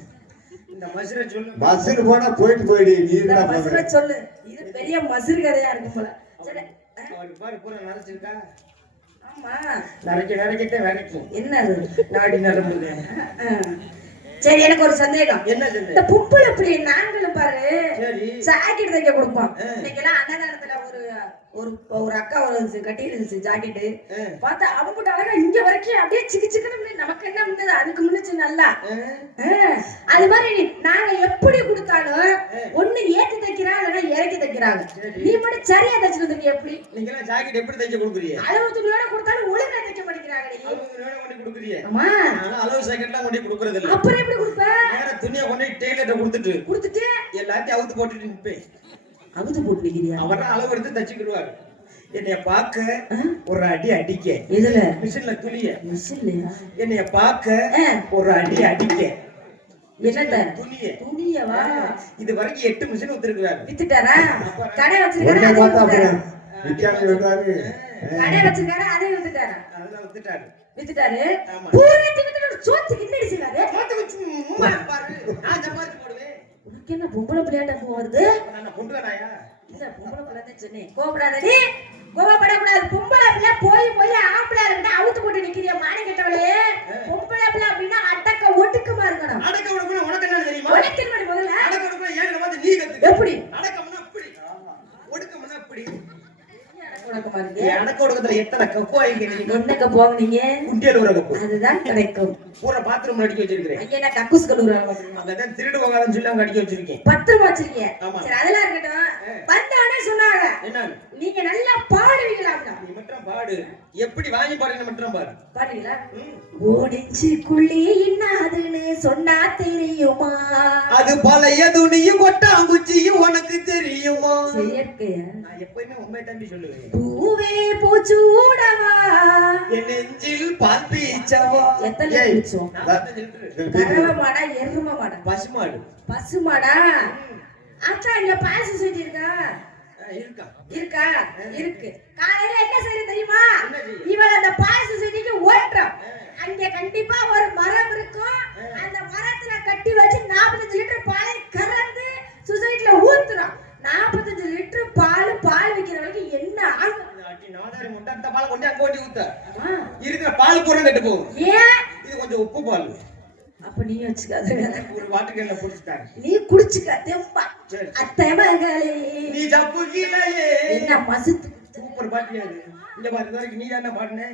இந்த மசுரை சொல்லு. மசுறு போனா போயிட்டு போயிடு. நீ இந்த தான் மசுரை சொல்லு. இது பெரிய மசுறு கதையா இருக்கும் போல. சரி. அவருக்கு பாரு பூரா நரைச்சிருக்கா. ஆமா. நரைக்கிட்டே வரைக்கும். என்ன அது? நாடி நரம்புது. சரி, எனக்கு ஒரு சந்தேகம். என்ன சொல்லு? இந்த புப்புல இப்படி நாங்களும் பாரு சரி. ஜாக்கெட் தைக்க கொடுப்போம். இன்னைக்கெல்லாம் அன்னதானத்துல ஒரு அக்கா ஒரு கட்டி இருந்துச்சு ஜாக்கெட்டு. பார்த்தா அவங்க அழகா இங்க வரைக்கும் அப்படியே சிக்கு சிக்குன்னு நமக்கு என்ன இருந்தது அதுக்கு முன்னுச்சு நல்லா. அது மாதிரி நாங்க எப்படி கொடுத்தாலும் ஒண்ணு ஏத்தி தைக்கிறா இல்லைன்னா இறக்கி தைக்கிறாங்க. நீ மட்டும் சரியா தைச்சிட்டு வந்திருக்க. எப்படி நீங்க எல்லாம் ஜாக்கெட் எப்படி தைச்சு கொடுக்குறீங்க? அளவு துணியோட கொடுத்தாலும் ஒழுங்கா தைக்க மாட்டேங்கிறாங்க. அளவு துணியோட கொண்டு கொடுக்குறீங்க. ஆமா. ஆனா அளவு ஜாக்கெட்லாம் கொண்டு கொடுக்கறது இல்ல. அப்புறம் எப்படி கொடுப்ப? வேற துணியை கொண்டு டெய்லர்ட்ட கொடுத்துட்டு எல்லாத்தையும் அவுத்து போட்டுட்டு நிப்பேன். அவுத்து போட்டு நிக்கிறியா? அவர்தான் அளவு எடுத்து தச்சுக்கிடுவாரு. என்னைய பார்க்க ஒரு அடி அடிக்க. இதுல மிஷின்ல துணிய. மிஷின்லயா? என்னைய பார்க்க ஒரு அடி அடிக்க. என்னத்த? துணியவா? இது வரைக்கும் 8 மிஷின் வித்துருக்காரு. வித்துட்டாரா? கடை உன்னை வச்சிருக்காரு. பார்த்தா அப்புறம் விக்காம விட்டாரு. கடை வச்சிருக்காரு. அதே வித்துட்டாரா? அதெல்லாம் வித்துட்டாரு. வித்துட்டாரு. ஆமா. பூரத்தி வித்துட்டு சோத்துக்கு என்ன செய்வாரு? மாத்த வச்சு உம்மா பாரு. நான் சம்பாதிச்சு போடுவேன். உனக்கு என்ன பொம்பளை பிள்ளையாட்ட வருது? நான் கொண்டு வராயா? இல்ல பொம்பளை பிள்ளை தான் சொன்னேன். கோபப்படாதடி. கோபப்படக்கூடாது. பொம்பளை பிள்ளை போய் ஆம்பளை இருக்கிட்ட அவுத்து போட்டு நிக்கிறிய மானி கெட்டவளே. பொம்பளை பிள்ளை அப்படின்னா அடக்க ஒட்டுக்கமா இருக்கணும். அடக்க ஒடுக்கணும் உனக்கு என்ன தெரியுமா? உனக்கு என்ன முதல்ல? அடக்க ஒடுக்கணும் ஏன் பார்த்து நீ கத்துக்க. எப்படி? அடக்கம்னா இப்படி. ஒடுக்கம்னா இப்படி. உனக்கு மாதிரி அடக்க ஒடுக்கத்துல எத்தனை கப்பு ஆயிங்க நீங்க? என்னக்க போவீங்க? குண்டியல் ஒரு கப்பு. அதுதான் கிடைக்கும். பூரா பாத்ரூம் அடிக்க வச்சிருக்கேன். ஐயா நான் கக்கூஸ் கழுவுறாங்க. அங்கதான் திருடு போகாதன்னு சொல்லி அங்க அடிக்க வச்சிருக்கேன். பத்திரமா வச்சிருக்கீங்க. ஆமா. சரி அதெல்லாம் இருக்கட்டும். வந்தானே சொன்னாங்க. என்ன? நீங்க நல்லா பாடுவீங்களா? நீ மட்டும் பாடு. எப்படி வாங்கி பாடுன்னு மட்டும் பாடு. பாடுவீங்களா? ஓடிச்சு குள்ளி என்னதுன்னு சொன்னா தெரியுமா? அது பழைய துணியும் கொட்டாங்குச்சியும் உனக்கு தெரியுமா? செயற்கையா? நான் எப்பவுமே உண்மை தம்பி சொல்லுவேன். பூவே பூச்சூடவா என் நெஞ்சில் பால் பீச்சவா. எத்தனை பூச்சோம்? கறவை மாடா எரும மாடா? பசுமாடு. பசுமாடா? அக்கா இங்க பால் சொசைட்டி இருக்கா? இருக்கா? இருக்கா? இருக்கு. காலையில என்ன செய்ய தெரியுமா? இவள் அந்த பால் சொசைட்டிக்கு ஓட்டுறோம். அங்க கண்டிப்பா ஒரு மரம் இருக்கும். அந்த மரத்துல கட்டி வச்சு 45 லிட்டர் பாலை கறந்து சொசைட்டில ஊத்துறோம். 45 லிட்டர் பால் விக்கிற வரைக்கும் என்ன ஆகும்? நாதாரி முட்டை அந்த பால் கொண்டு அங்க ஓட்டி ஊத்த. இருக்கிற பால் பூரா கெட்டு போகும். ஏன்? இது கொஞ்சம் உப்பு பால். அப்ப நீ வச்சுக்காத. ஒரு வாட்டர் கேன்ல புடிச்சிட்டாரு. நீ குடிச்சுக்க தெம்பா. சரி. அத்தை மகளே நீ தப்பு கீழே. என்ன மசுத்து சூப்பர் பாட்டியா இது. இங்க பாரு இது வரைக்கும் நீ தானே பாடுனே.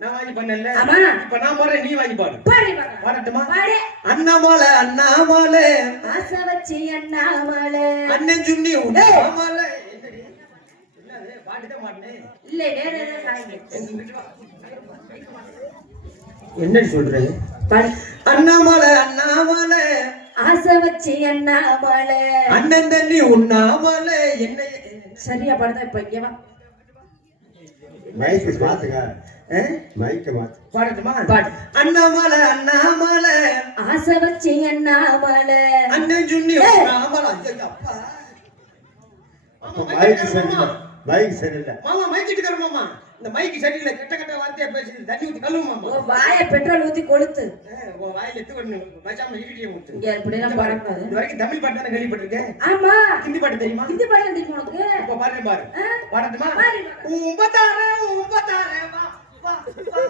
நான் வாங்கி பண்ணல. ஆமா. இப்ப நான் பாடுறேன் நீ வாங்கி பாடு. பாடி பாடட்டுமா? பாடு. அண்ணாமலை அண்ணாமலை ஆசை வச்சு அண்ணாமலை அண்ணன் சுண்ணி அண்ணாமலை. என்னடி? என்னது? பாடிதான் பாடுனே. இல்ல வேற ஏதாவது சாங்க. என்னடி சொல்ற? பாடு. அண்ணாமலை அண்ணாமலை ஆசை வச்சு அண்ணாமலை அண்ணன் தண்ணி உண்ணாமலை. என்ன சரியா பாடுதா? இப்ப இங்க வா. மைக்கு மாத்துங்க. மைக்க மாத்து. பாடட்டுமா? பாடு. அண்ணாமலை அண்ணாமலை ஆசை வச்சு அண்ணாமலை அண்ணன் சுண்ணி உண்ணாமலை. அப்பா அப்ப மைக்கு சரியில்லை. மைக்கு சரியில்லை. மாமா மைக் இட்டுக்காரு மாமா. இந்த மைக்கு சரியில்லை. கெட்ட வார்த்தையா பேசுது. தண்ணி ஊத்தி கழுவு மாமா. வாய பெட்ரோல் ஊத்தி கொளுத்து. வாயில எத்து கொண்டு பச்சாம இடியே ஊத்து. இங்க இப்படி எல்லாம் பாடக்கூடாது. இது வரைக்கும் தமிழ் பாட்டு தானே கேள்விப்பட்டிருக்கேன். ஆமா. ஹிந்தி பாட்டு தெரியுமா? ஹிந்தி பாட்டு தெரியுமா உனக்கு? இப்ப பாரு பாரு. பாடட்டுமா? பாரு. உம்பதாரே உம்பதாரே வா வா வா.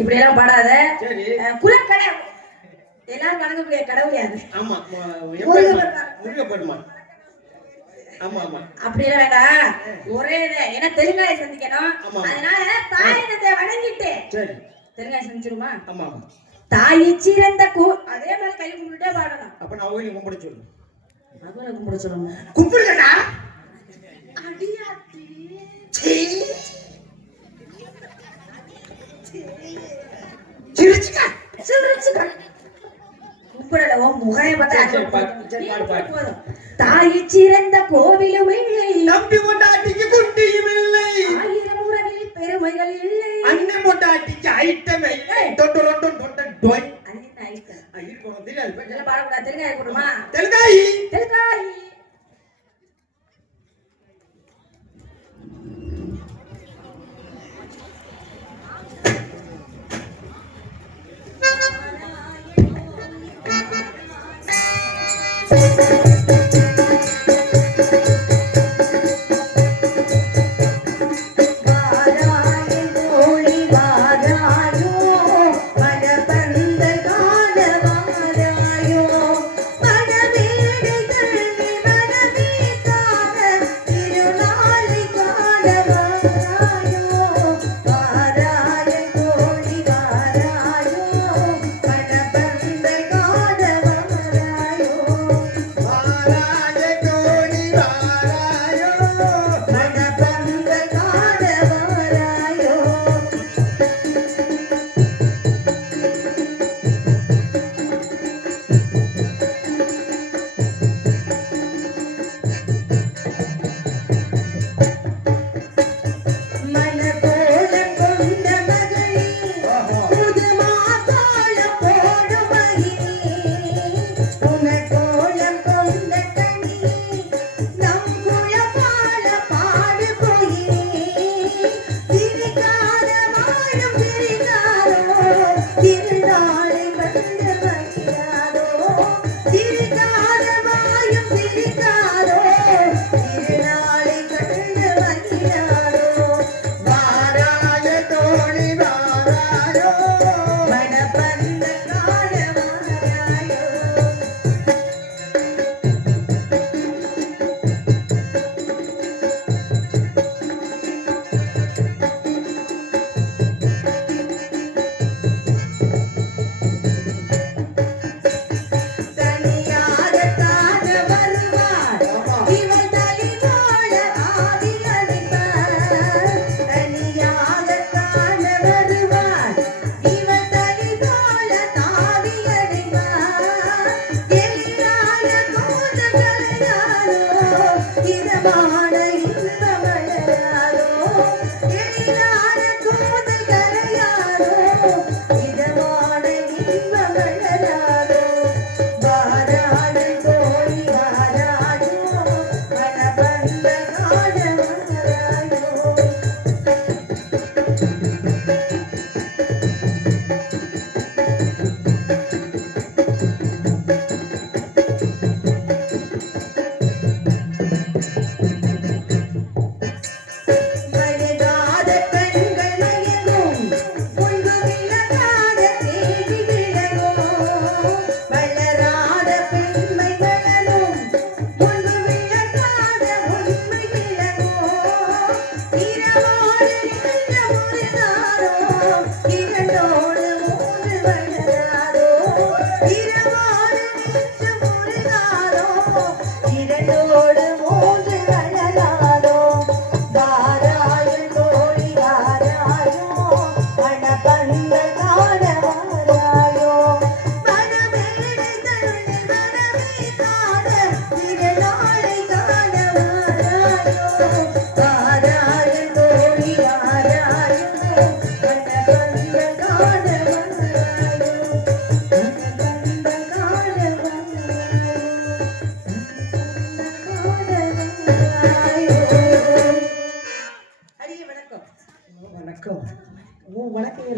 இப்படி எல்லாம் பாடாத. சரி. குலக்கடை எல்லாரும் வணங்கக்கூடிய கடவுள் யாரு? ஆமா முருகப்பெருமான். ஆமா ஆமா அப்படியெல்லாம் வேண்டாம். ஒரே ஏன்னா தெலுங்காய சந்திக்கணும். ஆமா. அதனால தாயினத்தை வணங்கிட்டு சரி தெலுங்காய சந்திச்சிருமா? ஆமா ஆமா. தாயி சிறந்த அதே மாதிரி கை கும்பிட்டுட்டே பாடணும். அப்ப நான் கோயிலுக்கு கும்பிட சொல்லு. அதுவும் கும்பிட சொல்லணும். கும்பிடுங்கடா. அடியாத்தி சிரிச்சுக்க சிரிச்சுக்க கும்பிடல. ஓ முகைய பார்த்தா தாயி சிறந்த கோவிலும் இல்லை, நம்பி கொண்டாட்டிக்கு குட்டியும் இல்லை, 1000 உறவில் பெருமைகள் இல்லை, அண்ணன் கொண்டாட்டிக்கு ஐட்டம் இல்லை, தொட்டு ரொட்டு தொட்டு டோய் அண்ணன் ஐட்டம் இருக்கணும். தெரியாது இதெல்லாம் பாடக்கூடாது. தெலுங்காய கூடுமா? தெலுங்காயி தெலுங்காயி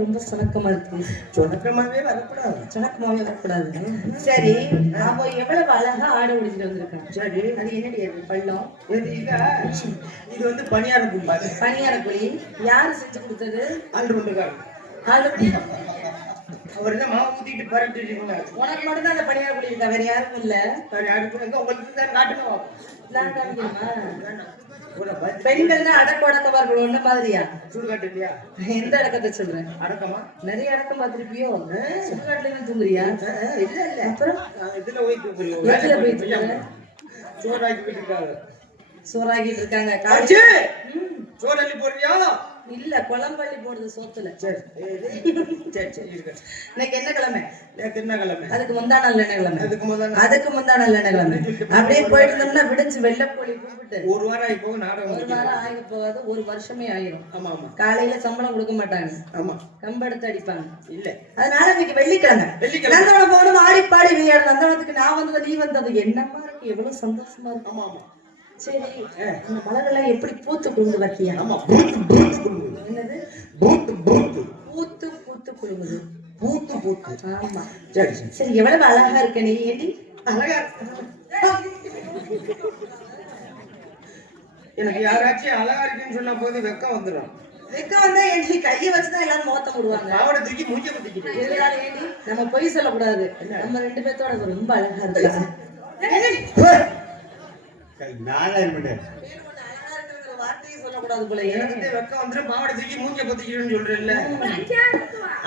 ரொம்ப சுணக்கமா இருக்கு. சுணக்கமாவே வரக்கூடாது. சுணக்கமாவே வரக்கூடாது. சரி, அப்போ எவ்வளவு அழகா ஆடு முடிச்சுட்டு வந்திருக்கேன். சரி, அது என்னடி பள்ளம்? இது வந்து பணியார கும்பாது. பணியார குழி யாரு செஞ்சு கொடுத்தது? ஆண்டு ஒன்றுக்காரு. ஆல்ரெடி அவர் தான் மாவு ஊத்திட்டு பரப்பிட்டு இருந்தார். உனக்கு மட்டும் தான் அந்த பணியார புளி இருக்கா, வேற யாருக்கும் இல்ல. வேற யாருக்கும் எங்க உங்களுக்கு தான் காட்டணும். நான் காமிக்கணுமா? ஒரு பத்து பெண்கள் தான் அடக்க உடக்கமா இருக்கணும், ஒண்ணு மாதிரியா? சுடுகாட்டு இல்லையா? எந்த அடக்கத்தை சொல்றேன்? அடக்கமா? நிறைய அடக்கம் பார்த்திருப்பியோ? சுடுகாட்டுல தான் தூங்குறியா? இல்ல இல்ல. அப்புறம் இதுல போய் தூக்குறீங்க. எதுல போயிட்டு இருக்க? சோறாக்கி போயிட்டு சோறாக்கிட்டு இருக்காங்க. காட்சி ம். சோறு அள்ளி போடுறியா? இல்ல, குழம்பள்ளி போடுது சோத்துல. சரி சரி சரி இருக்கு. இன்னைக்கு என்ன கிழமை? நேத்து என்ன கிழமை? அதுக்கு முந்தா நாள் என்ன கிழமை? அதுக்கு முதல்ல அதுக்கு முந்தா நாள் என்ன கிழமை? அப்படியே போயிட்டு இருந்தோம்னா விடிஞ்சு வெள்ளைப்போலி கூப்பிட்டு ஒரு வாரம் ஆகி போக நாடகம் ஒரு வாரம் ஆகி போகாது, ஒரு வருஷமே ஆயிரும். ஆமா ஆமா காலையில சம்பளம் கொடுக்க மாட்டாங்க, ஆமா கம்பெடுத்து அடிப்பாங்க. இல்ல அதனால இன்னைக்கு வெள்ளிக்கிழமை. வெள்ளிக்கிழமை. நந்தவனம் போகணும், ஆடி பாடி விளையாடு. நந்தவனத்துக்கு நான் வந்தது, நீ வந்தது என்னமா இருக்கு, எவ்வளவு சந்தோஷமா இருக்கு. ஆமா ஆமா சரி, இந்த மலரெல்லாம் எப்படி பூத்து குழுந்து வைக்கியா? ஆமா பூத்து பூத்து குடுங்குது. என்னது? பூத்து பூத்து பூத்து பூத்து குழுங்குது. பூத்து பூத்து. ஆமா. சரி சரி சரி, எவ்வளவு அழகா இருக்க நீ. ஏடி அழகா எனக்கு யாராச்சும் அழகா இருக்குன்னு சொன்னா போது வெக்கம் வந்துடும். வெக்க வந்தா ஏடி கையை வச்சுதான் எல்லாரும் முகத்தை போடுவாங்க. பாவடை தூக்கி மூஞ்ச குத்திக்கிட்டு எதனால ஏடி? நம்ம பொய் சொல்லக்கூடாது. நம்ம ரெண்டு பேர்த்தோட ரொம்ப அழகா இருக்கா. நாலாயிரம் மணி அழகா இருக்கிற வார்த்தையை சொல்லக்கூடாது போல. எனக்கு வெக்கம் வந்துடும். பாவடை தூக்கி மூஞ்ச குத்திக்கிட்டுன்னு சொல்றேன்ல.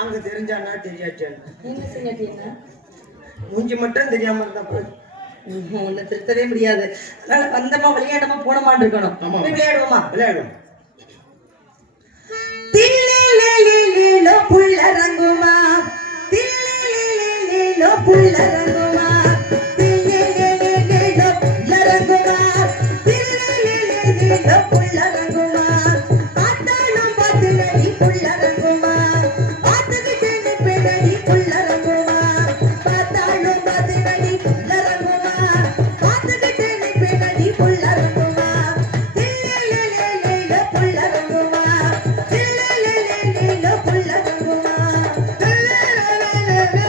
அங்க தெரிஞ்சானா தெரியாச்சான் என்ன செய்யாட்டி என்ன? மூஞ்சி மட்டும் தெரியாம இருந்தா போதும். உன்னை திருத்தவே முடியாது. அதனால வந்தமா விளையாடமா போனமான்னு இருக்கணும். ஆமா. போய் விளையாடுவோமா? விளையாடும். தில்லிலிலிலிலோ புள்ளரங்குமா, தில்லிலிலிலிலோ புள்ளரங்குமா, தில்லிலிலிலிலோ புள்ளரங்குமா, தில்லிலிலிலிலோ புள்ளரங்குமா, ஆத்தாளும் பாத்துலடி புள்ளரங்குமா, பாத்துக்கிட்டு நிப்பேனடி புள்ளரங்குமா, பாத்தாளும் பாத்துலடி புள்ளரங்குமா, பாத்துக்கிட்டு நிப்பேனடி புள்ளரங்குமா, தில்லிலிலிலிலோ புள்ளரங்குமா, தில்லிலிலிலிலோ புள்ளரங்குமா, தில்லிலிலிலிலோ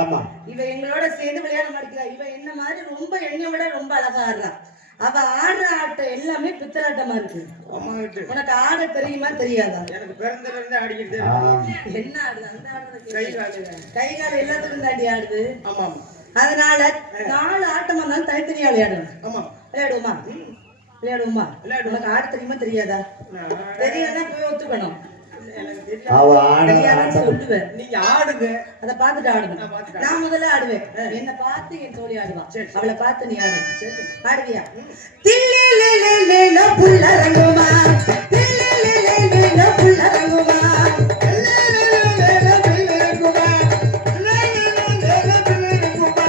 ஆமா இவ எங்களோட சேர்ந்து விளையாட மாட்டேங்கிறா. இவ என்ன மாதிரி ரொம்ப என்னை விட ரொம்ப அழகா ஆடுறா. அவ ஆடுற ஆட்டம் எல்லாமே பித்தலாட்டமா இருக்கு. உனக்கு ஆட தெரியுமா தெரியாதா? எனக்கு பிறந்ததுல இருந்து ஆடிக்கிட்டு என்ன ஆடுது? அந்த ஆடுறது கை காலு கை கால் எல்லாத்துக்கும் தாண்டி ஆடுது. ஆமா ஆமா அதனால 4 ஆட்டமா இருந்தாலும் தனித்தனியா விளையாடணும். ஆமா விளையாடுவோமா? விளையாடுவோமா? உனக்கு ஆட தெரியுமா தெரியாதா? தெரியாதா போய் ஒத்துக்கணும். அவ ஆட தெரியாதுன்னு சொல்லுவேன். நீங்க ஆடுங்க. அத பார்த்துட்டு ஆடுங்க. நான் பார்த்துட்டு நான் முதல்ல ஆடுவேன். என்ன பார்த்து என் தோழி ஆடுவா. அவளை பார்த்து நீ ஆடு. ஆடுவியா? தில்லிலிலிலிலோ புல்லரங்குமா, தில்லிலிலிலிலோ புல்லரங்குமா, தில்லிலிலிலிலோ புல்லரங்குமா, தில்லிலிலிலிலோ புல்லரங்குமா.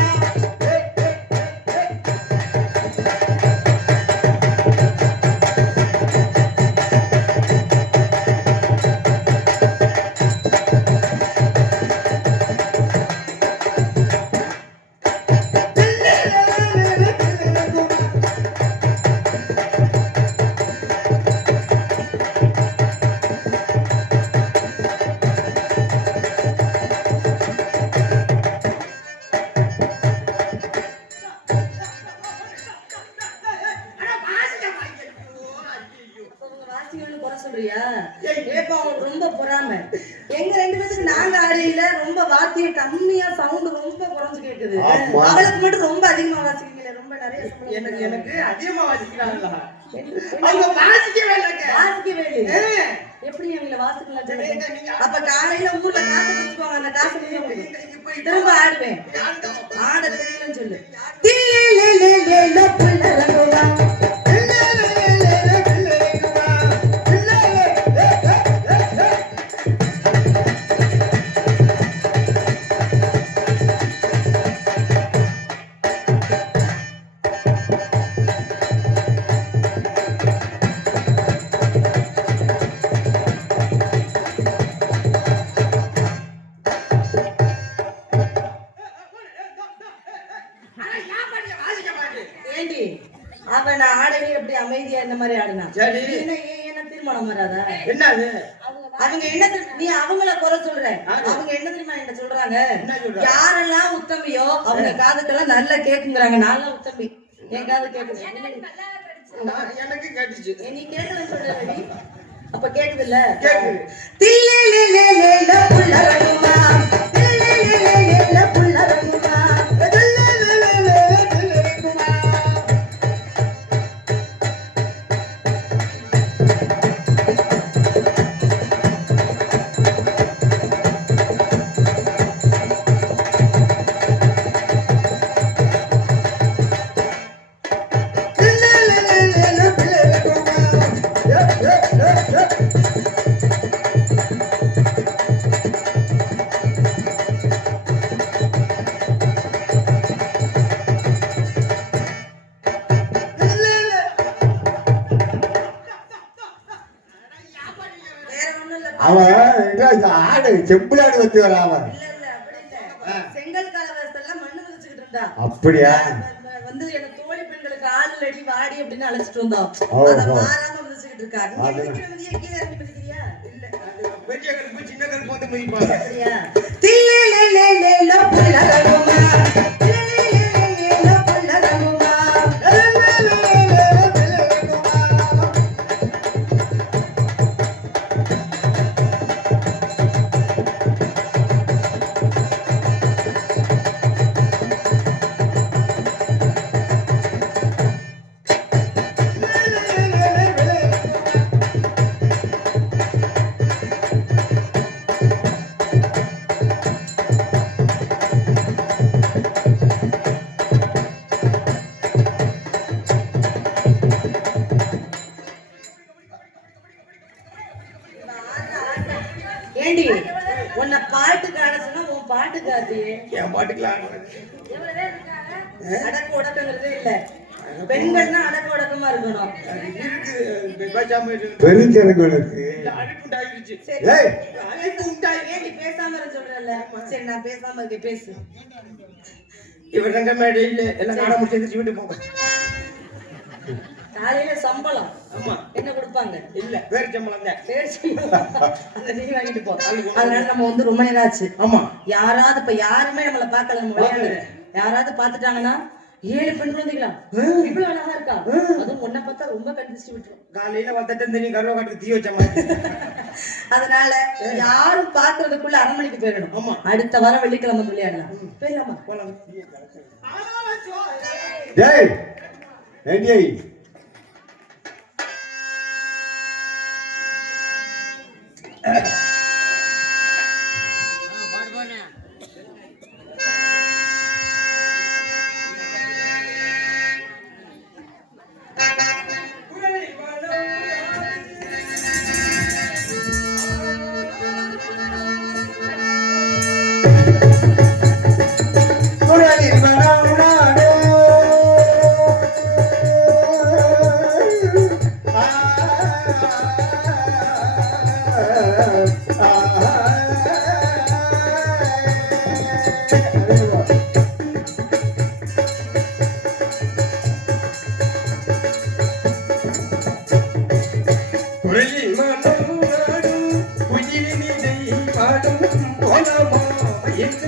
ரொம்ப பொறாம. எங்க 2 பேருக்கு நாங்க ஆடையில ரொம்ப வாத்தியம் கம்மியா சவுண்ட் ரொம்ப குறைஞ்சு கேக்குது. அவளுக்கு மட்டும் ரொம்ப அதிகமா வாசிக்கிறீங்களே, ரொம்ப நிறைய எனக்கு அதிகமா வாசிக்கிறாங்களா? அவங்க வாசிக்கவே இல்லைங்க. வாசிக்கவே இல்லை. எப்படி அவங்கள வாசிக்கலாம்? அப்ப காலையில ஊர்ல காசு கொடுத்துவாங்க, அந்த காசு திரும்ப ஆடுவேன். ஆட தெரியலன்னு சொல்லு. தில்லிலிலிலிலோ புல்லரங்குமா, ஏண்டி அவன் ஆடவே எப்படி அமைதியா இந்த மாதிரி ஆடுனா? சரி. என்ன தீர்மானம் வராதா? என்னது? அவங்க என்ன நீ அவங்கள குறை சொல்ற? அவங்க என்ன தெரியுமா என்ன சொல்றாங்க? யாரெல்லாம் உத்தமியோ அவங்க காதுக்கெல்லாம் நல்லா கேக்குங்கறாங்க. நான்லாம் உத்தமி, என் காது கேக்குது. எனக்கு கேட்டுச்சு. நீ கேட்கலன்னு சொல்றடி. அப்ப கேக்குதுல்ல? கேக்குது. தில்லிலிலிலிலோ புல்லரங்குமா, தில்லிலிலிலிலோ புல்லரங்குமா, தில்லிலிலிலிலோ புல்லரங்குமா. அவன் ஆடு செம்பிளாடு வச்சு வர அவன். இல்ல அப்படி இல்ல. செங்கல் கலவரத்தெல்லாம் மண்ணு மிதிச்சுக்கிட்டு இருந்தா. அப்படியா? வந்து என்ன தோழி பெண்களுக்கு ஆளு அடி வாடி அப்படின்னு அழைச்சிட்டு வந்தோம். ஓஹோ. அத மாறாம மிதிச்சுக்கிட்டு இருக்கா. நீ மிதிக்கிற மிதிய கீழே இறங்கி மிதிக்கிறியா? இல்ல, அது பெரிய கருப்பு சின்ன கருப்பு வந்து மிதிப்பாங்க. அப்படியா? தில்லிலிலிலிலோ புல்லரங்குமா, தில்லிலிலிலிலோ புல்லரங்குமா, தில்லிலிலிலிலோ புல்லரங்குமா. ஏண்டி உன்னை பாட்டுக்கு ஆட சொன்னா உன் பாட்டுக்கு ஆச்சு. என் பாட்டுக்கலாம் அடக்க உடக்கங்கிறதே இல்ல. பெண்கள்னா அடக்க உடக்கமா இருக்கணும். இருக்கு. பேசாம இருக்கு. பெருஞ்சனங்களுக்கு அழைப்பு உண்டாயிருச்சு. சரி. ஏய், அழைப்பு உண்டாயிருச்சு. ஏண்டி பேசாம இருக்க சொல்றல? சரி நான் பேசாம இருக்கேன், பேசு. இவர் தங்க மேடையில் எல்லாம் நாட முடிச்சு வீட்டு போங்க. காலையில சம்பளம் ஆமா. என்ன கொடுப்பாங்க? இல்ல, வேறு சம்பளம் தான். சரி, சம்பளம். அதை நீ வாங்கிட்டு போ. அதனால நம்ம வந்து ரொம்ப நேரம் ஆச்சு. ஆமா. யாராவது இப்ப யாருமே நம்மள பாக்கல, நம்ம விளையாடு. யாராவது பாத்துட்டாங்கன்னா 7 பெண் குழந்தைகளா இவ்வளவு அழகா இருக்கா, அதுவும் ஒன்ன பார்த்தா ரொம்ப கண்டிச்சு விட்டுரும். காலையில வந்துட்டு தெரியும் கருவா காட்டுக்கு தீ வச்ச மாதிரி. அதனால யாரும் பாக்குறதுக்குள்ள 1/2 மணிக்கு போயிடணும். ஆமா. அடுத்த வாரம் வெள்ளிக்கிழமை விளையாடலாம். போயிடலாமா? டேய் ஏண்டி குரலில் மனம் நாடும் குயிலினிதை பாடும் கோலமாமையில்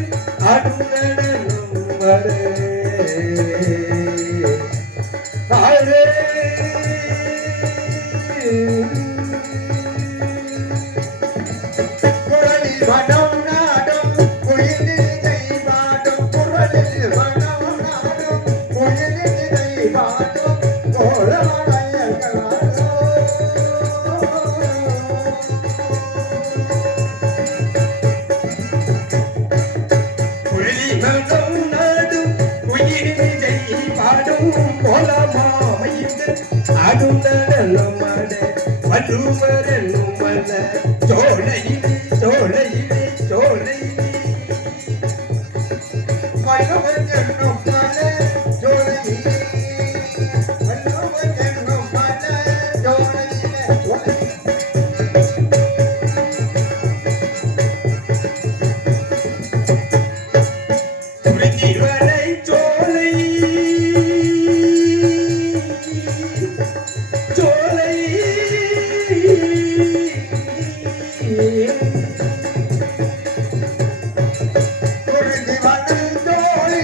ஆடும் நடனம் வர ஆரே குரலில் மனம் நாடும் குயிலினிதை பாடும் குரலில் மனம் நாடும் குயிலினிதை பாடும் கோலமாமையில் மனம் நாடும் உயிரினை பாடும் கோலமாமையில் ஆடும் நடனமான வலுவரனும் மல சோலையிலே சோலையிலே சோலையிலே வலுவரனும் மல சோலையிலே வலுவரனும் மல சோலையிலே குறிஞ்சிவளை சோலை சோலை குறிஞ்சிவளை சோலை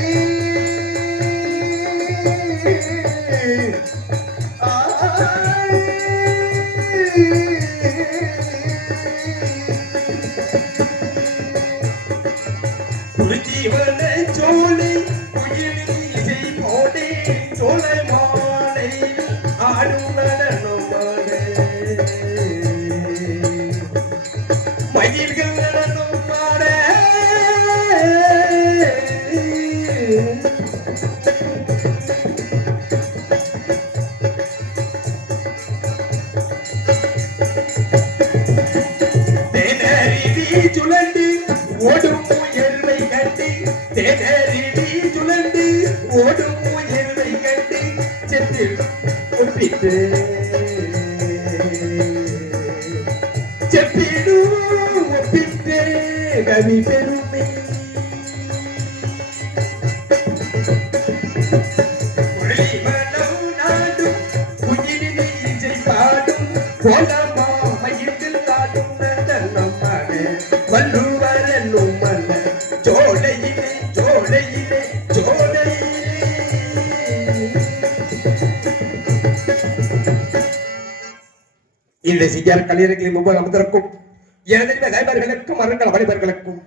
குறிஞ்சிவளை சோலை குயிலின் இசை போடே சோலை மாலை ஆடும் நடனமான மயில்கள் நடனம் ஆட தேனருவி சுழண்டு ஓடும் முயல்வை கண்டு தேனருவி சுழண்டு ஓடும் முயல்வை கண்டு செந்தில் ஒப்பிட்டு செப்பிடும் ஒப்பிட்டு கவி பெருமை குரலி மனம் நாடும் குயிலினை இசை பாடும் கோலமாமையில் ஆடும் நடனமான வள்ளுவரனும் மல்ல சோலையிலே சோலையிலே சோலையிலே இந்த சிங்கார கலைஞர்களின் முன்பு அமர்ந்திருக்கும் எனது கைபர்களுக்கும் மரங்கள் வழிபர்களுக்கும்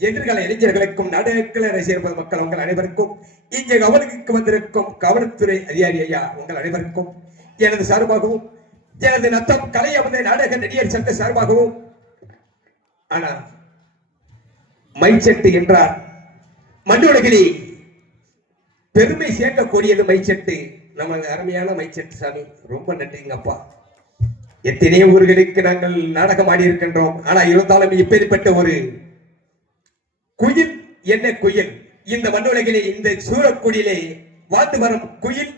எதிர்கால இளைஞர்களுக்கும் நாடகங்களை ரசிகர்கள் மக்கள் உங்கள் அனைவருக்கும் இங்கே கவனிக்கு வந்திருக்கும் காவல்துறை அதிகாரி ஐயா உங்கள் அனைவருக்கும் எனது சார்பாகவும் எனது நத்தம் கலை அமர்ந்த நாடக நடிகர் சங்க சார்பாகவும் ஆனா மைச்செட்டு என்றார் மண்ணுலகிலே பெருமை சேர்க்கக்கூடியது மைச்செட்டு நமது அருமையான மைச்செட்டு சாமி ரொம்ப நன்றிங்கப்பா எத்தனையோ ஊர்களுக்கு நாங்கள் நாடகம் ஆடி இருக்கின்றோம் ஆனா இருந்தாலும் இப்பேற்பட்ட ஒரு குயில் என்ன குயில் இந்த மண்ணுலகிலே இந்த சூரக்குடியிலே வாழ்ந்து வரும் குயில்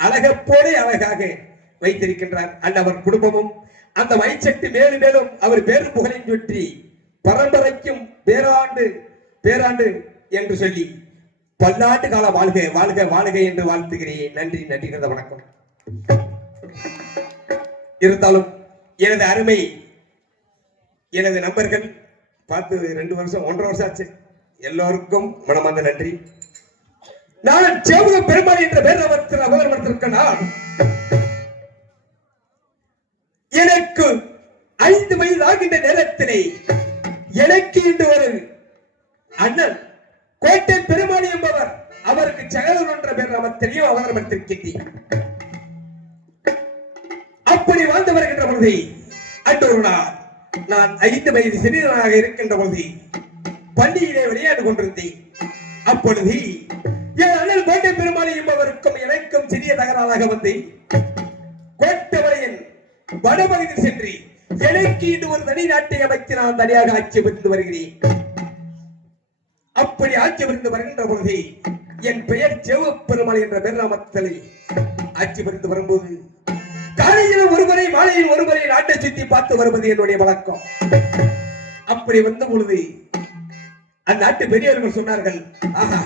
அழகப்போலே அழகாக வைத்திருக்கின்றார் அன்னவர் குடும்பமும் அந்த மைச்செட்டு மேலும் மேலும் அவர் பேரும் புகழையும் சுற்றி பரம்பரைக்கும் பேராண்டு என்று சொல்லி பல்லாண்டு கால வாழ்க வாழ்க வாழ்க என்று வாழ்த்துகிறேன் நன்றி நன்றி வணக்கம் இருந்தாலும் எனது அருமை எனது நண்பர்கள் பார்த்து 2 வருஷம் 1.5 வருஷம் ஆச்சு எல்லோருக்கும் மனமார்ந்த நன்றி நான் சேவக பெருமாள் என்ற பேர் அவதரித்திருக்க நான் எனக்கு 5 வயது ஆகின்ற நேரத்திலே எனக்கு இன்று ஒரு அண்ணன் கோட்டை பெருமாள் என்பவர் அவருக்கு சகலன் என்ற பேர் அவர் தெரியும் அவதரித்திருக்கின்றேன் அப்படி வாழ்ந்து வருகின்ற பொழுது அன்று ஒரு நாள் நான் 5 வயது சிறியவனாக இருக்கின்ற பொழுது பள்ளியிலே விளையாண்டு கொண்டிருந்தேன் அப்பொழுது என் அண்ணன் கோட்டை பெருமாள் என்பவருக்கும் எனக்கும் சிறிய தகராறாக வந்து கோட்டவரையின் வடபகுதியில் சென்று எனக்கு இன்று ஒரு தனி நாட்டை அமைத்து நான் தனியாக ஆட்சி புரிந்து வருகிறேன் அப்படி ஆட்சி புரிந்து வருகின்ற பொழுது என் பெயர் சேவ பெருமாள் என்ற பெருநாமத்தில் ஆட்சி புரிந்து வரும்போது காலையில் ஒருவரை மாலையில் ஒருமுறை நாட்டை சுத்தி பார்த்து வருவது என்னுடைய வழக்கம். அப்படி வந்த பொழுது அந்நாட்டு பெரியவர்கள் சொன்னார்கள், ஆஹா,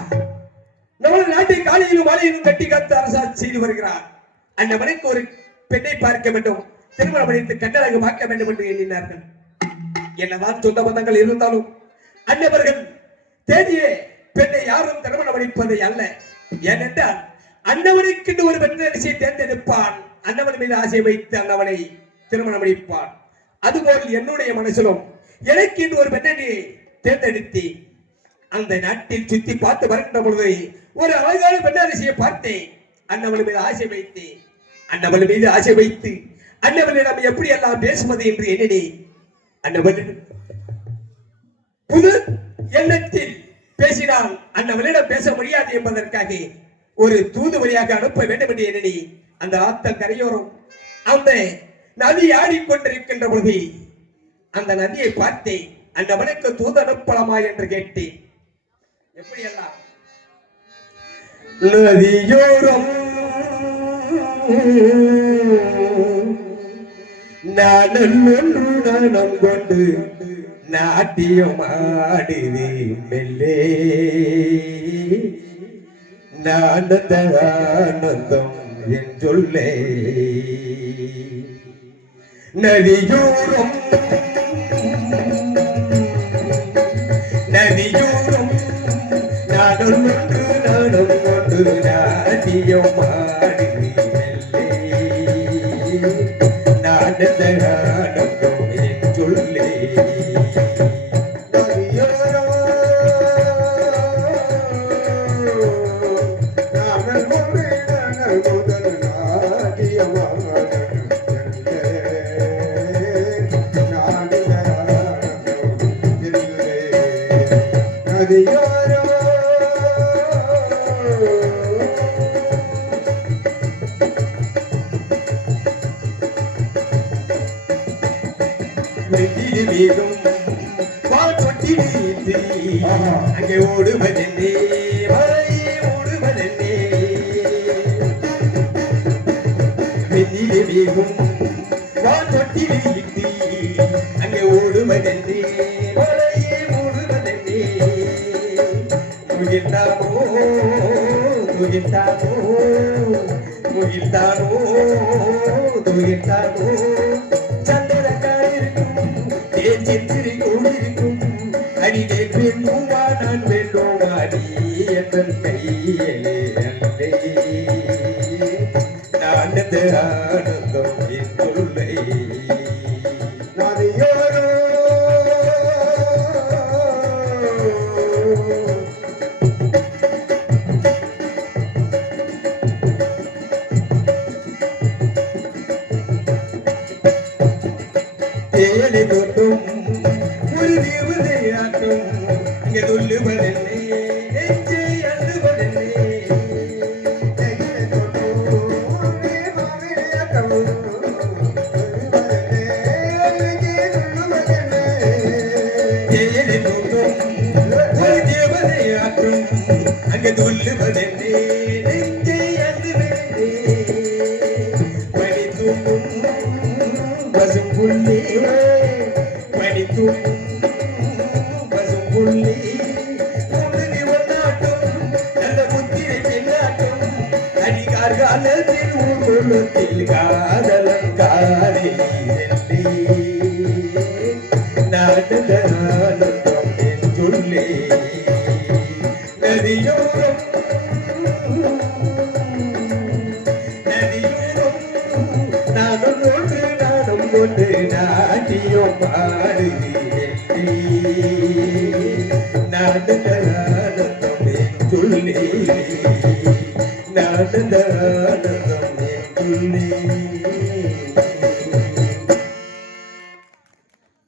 நமது நாட்டை காலையிலும் மாலையிலும் கட்டி காத்து அரசாட்சி செய்து வருகிறார். அந்த மனைக்கு ஒரு பெண்ணை பார்க்க வேண்டும், திருமணம் முடித்து கண்ணழகு பார்க்க வேண்டும் என்று எண்ணினார்கள். என்னதான் சொந்த பந்தங்கள் இருந்தாலும் அன்னவர்கள் தேடிய பெண்ணை யாரும் திருமணம் அளிப்பதை அல்ல. ஏனென்றால் அன்னவனுக்கு ஒரு பெண்ணரசியை தேர்ந்தெடுப்பான், அன்னவன் மீது ஆசை வைத்து அன்னவனை திருமணம் அளிப்பான். அதுபோல் என்னுடைய மனசிலும் எனக்கு இன்று ஒரு பெண்ணை தேர்ந்தெடுத்து அந்த நாட்டில் சுத்தி பார்த்து வருகின்ற பொழுது ஒரு அழகான பெண்ணரசியை பார்த்தேன். அன்னவள் மீது ஆசை வைத்து அன்னவள் மீது ஆசை வைத்து அன்னவளிடம் எப்படி எல்லாம் பேசுவது என்று எண்ணினே. அன்னவள் புது எண்ணத்தில் பேசினால் அன்னவளிடம் பேச முடியாது என்பதற்காக ஒரு தூது வழியாக அனுப்ப வேண்டும் என்று எண்ணி அந்த ஆத்த கரையோரம் அந்த நதி ஆடிக்கொண்டிருக்கின்ற பொழுது அந்த நதியை பார்த்தேன். அன்னவனுக்கு தூது அனுப்பலாமா என்று கேட்டேன். எப்படியெல்லாம் நதியோரம் நானும் கொண்டு நாட்டியம் ஆடுவே மெல்லே ஆனந்தம் என் சொல்லே நதியோரம் நதியோரம் நானும் கொண்டு நாட்டியம் ஆடுவே மெல்லே ஆனந்தம் என் சொல்லே அங்கே ஓடுவதென்னே மழையே ஓடுவதென்னே வெண்ணிலே வேகும் வாட்டொட்டிலே இட்டு அங்கே ஓடுவதென்னே மழையே ஓடுவதென்னே முகிழ்ந்தானோ முகிழ்ந்தானோ முகிழ்ந்தானோ முகிழ்ந்தானோ சந்திரக்காயிருக்கும் தேர்ச்சித்திரை கொண்டிருக்கும் அடியே பெண்ணுமா நான் வெல்லுமாடி என் கையிலே அல்லே நான் ஆனந்தம் என் சொல்லை நதியோரோ தேலை தொட்டும் ஒரு தேவதையாட்டும் இங்கே சொல்லுவதென்னே நெஞ்சை அள்ளுவதென்னே தேலை தொட்டும் ஒரு தேவதையாட்டும் அங்கே சொல்லுவதென்னே நெஞ்சை அள்ளுவதென்னே பனி தூங்கும் பசும் புள்ளே பனி தூங்கும் காலத்தில் ஊர்வலத்தில் காதலம் காரிலே நாடகம் என் சொல்லே நதியோரம் நதியோரம் நானும் கொண்டு நாட்டியம் பாடுகிறே நாடகம் என் சொல்லே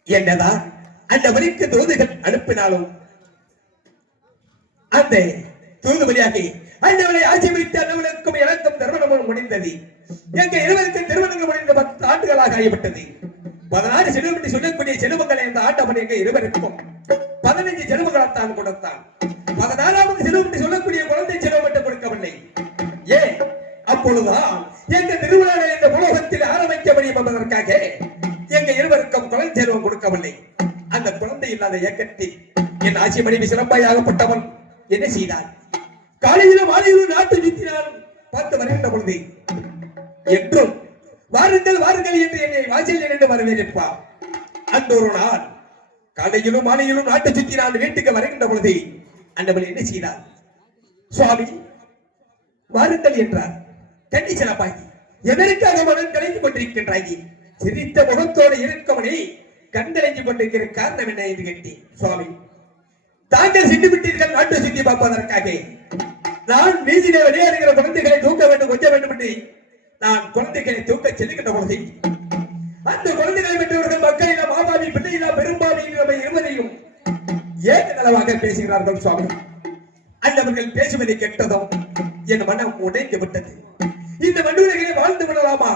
என்னதான் அந்த வழிக்கு தூதுகள் அனுப்பினாலும் அந்த தூது வழியாக அந்தவனை ஆட்சியமைத்து அந்தவனுக்கும் எனக்கும் திருமணம் முடிந்தது. எங்க இருவருக்கும் திருமணங்கள் முடிந்த 10 ஆண்டுகளாக ஆகிவிட்டது. 16 செல்வம் என்று சொல்லக்கூடிய செல்வங்களை இந்த ஆண்டவன் எங்க இருவருக்கும் 15 செல்வங்களைத்தான் கொடுத்தான். 16வது செல்வம் என்று சொல்லக்கூடிய குழந்தை செல்வம் என்று கொடுக்கவில்லை. ஏன் அப்பொழுதுதான் எங்க திருவிழா இந்த உலகத்தில் ஆரம்பிக்க வைக்க முடியும் என்பதற்காக எங்க இருவருக்கும் குழந்தை செல்வம் கொடுக்கவில்லை. அந்த குழந்தை இல்லாத இயக்கத்தில் என் ஆட்சி மனைவி சிறப்பாகப்பட்டவன் என்ன செய்தார்? காலையிலும் மாலையிலும் நாட்டு சுற்றினாலும் பார்த்து வருகின்ற பொழுது என்றும் வாருங்கள் வாருங்கள் என்று என்னை வாசலில் நின்று வரவேற்பார். அந்த ஒரு நாள் காலையிலும் மாலையிலும் நாட்டு சுற்றி நான் வீட்டுக்கு வருகின்ற பொழுது அந்தவள் என்ன செய்தார்? சுவாமி வாருங்கள் என்றார். கண்ணி சிறப்பாகி எதற்காக மனம் கலைந்து கொண்டிருக்கின்றாய்? சிரித்த முகத்தோடு இருக்கவனை கண்கலைஞ்சு கொண்டிருக்கிற காரணம் என்ன என்று கேட்டேன். சுவாமி தாங்கள் சென்று விட்டீர்கள் நாட்டை சுற்றி பார்ப்பதற்காக. நான் வீதியிலே விளையாடுகிற குழந்தைகளை தூக்க வேண்டும் கொஞ்ச வேண்டும் என்று நான் குழந்தைகளை தூக்க செல்லுகின்ற பொழுது அந்த குழந்தைகளை பெற்றவர்கள் மக்களிடம் மாபாவி பிள்ளையிலா பெரும்பாவி நம்ம இருவரையும் ஏக நலவாக பேசுகிறார்கள். சுவாமி அந்தவர்கள் பேசுவதை கேட்டதும் என் மனம் உடைந்து விட்டது. இந்த மண்ணுலகிலே வாழ்ந்து விடலாமா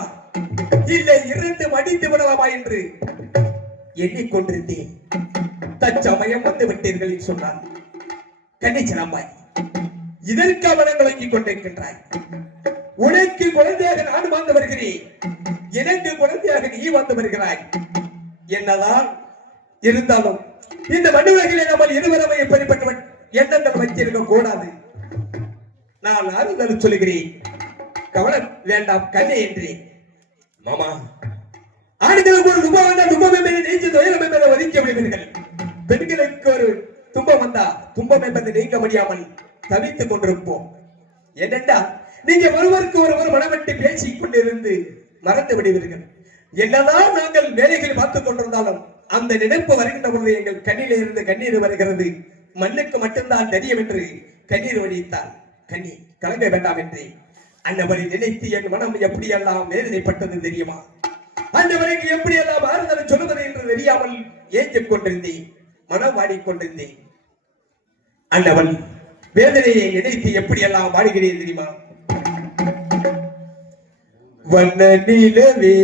இல்லை இருந்து மடித்து விடலாமா என்று எண்ணிக்கொண்டிருந்தேன். தற்சமயம் வந்து விட்டீர்கள் சொன்னார். கன்னிச்சனாம்பாய் இதற்கு அவனங்கள் வழங்கிக் கொண்டிருக்கின்றாய். உனக்கு குழந்தையாக நான் வாழ்ந்து வருகிறேன், எனக்கு குழந்தையாக நீ வாழ்ந்து வருகிறாய். என்னதான் இருந்தாலும் இந்த மண்ணுலகிலே நம்ம இருவரவை எப்படிப்பட்ட எண்ணங்கள் வச்சிருக்க கூடாது. நான் ஆறுதல் சொல்லுகிறேன், கவலை வேண்டாம் கண்ணே என்றேன். மாமா ஆண்களுக்கு ஒரு துன்பம் வந்தா துன்பம் என்பதை நீங்க துயரம் என்பதை ஒதுக்க விடுவீர்கள். பெண்களுக்கு ஒரு துன்பம் வந்தா துன்பம் என்பதை நீங்க முடியாமல் தவித்துக் கொண்டிருப்போம். என்னென்றா நீங்க ஒருவருக்கு ஒருவர் மனமட்டி பேசிக் கொண்டிருந்து மறந்து விடுவீர்கள். என்னதான் நாங்கள் வேலைகள் பார்த்துக் கொண்டிருந்தாலும் அந்த நினைப்பு வருகின்ற பொழுது எங்கள் கண்ணிலே இருந்து கண்ணீர் வருகிறது. மண்ணுக்கு மட்டும்தான் தெரியும் என்று கண்ணீர் வடித்தால் கண்ணி கலங்க வேண்டாம் என்று அந்தவரை நினைத்து என் மனம் எப்படியெல்லாம் வேதனைப்பட்டது தெரியுமா? அந்தவரைக்கு எப்படியெல்லாம் ஆறுதல் சொல்லுவது என்று தெரியாமல் ஏங்கிக் கொண்டிருந்தேன், மனம் வாடிக்கொண்டிருந்தேன். அந்தவன் வேதனையை நினைத்து எப்படியெல்லாம் வாடுகிறேன் தெரியுமா? வண்ண நிலவே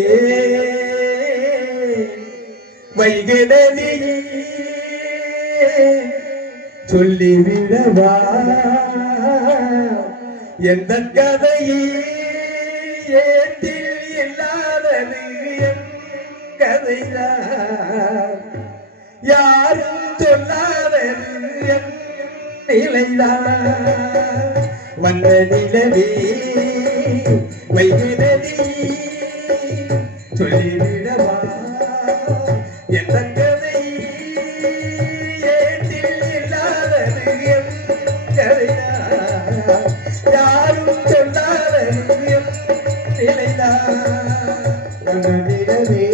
வைகனதியே சொல்லிவிடவா எந்த கதையே ஏற்றில் இல்லாதது என் கதைதான், யாரும் சொல்லாதது என் நிலைதான். வந்த நிலவே வைகனதி சொல்லிவிடவா எந்த கதை ஏற்றில் இல்லாதது என் கதைதான், யாரும் சொல்லாதது என் நிலைதான். வந்த நிலவே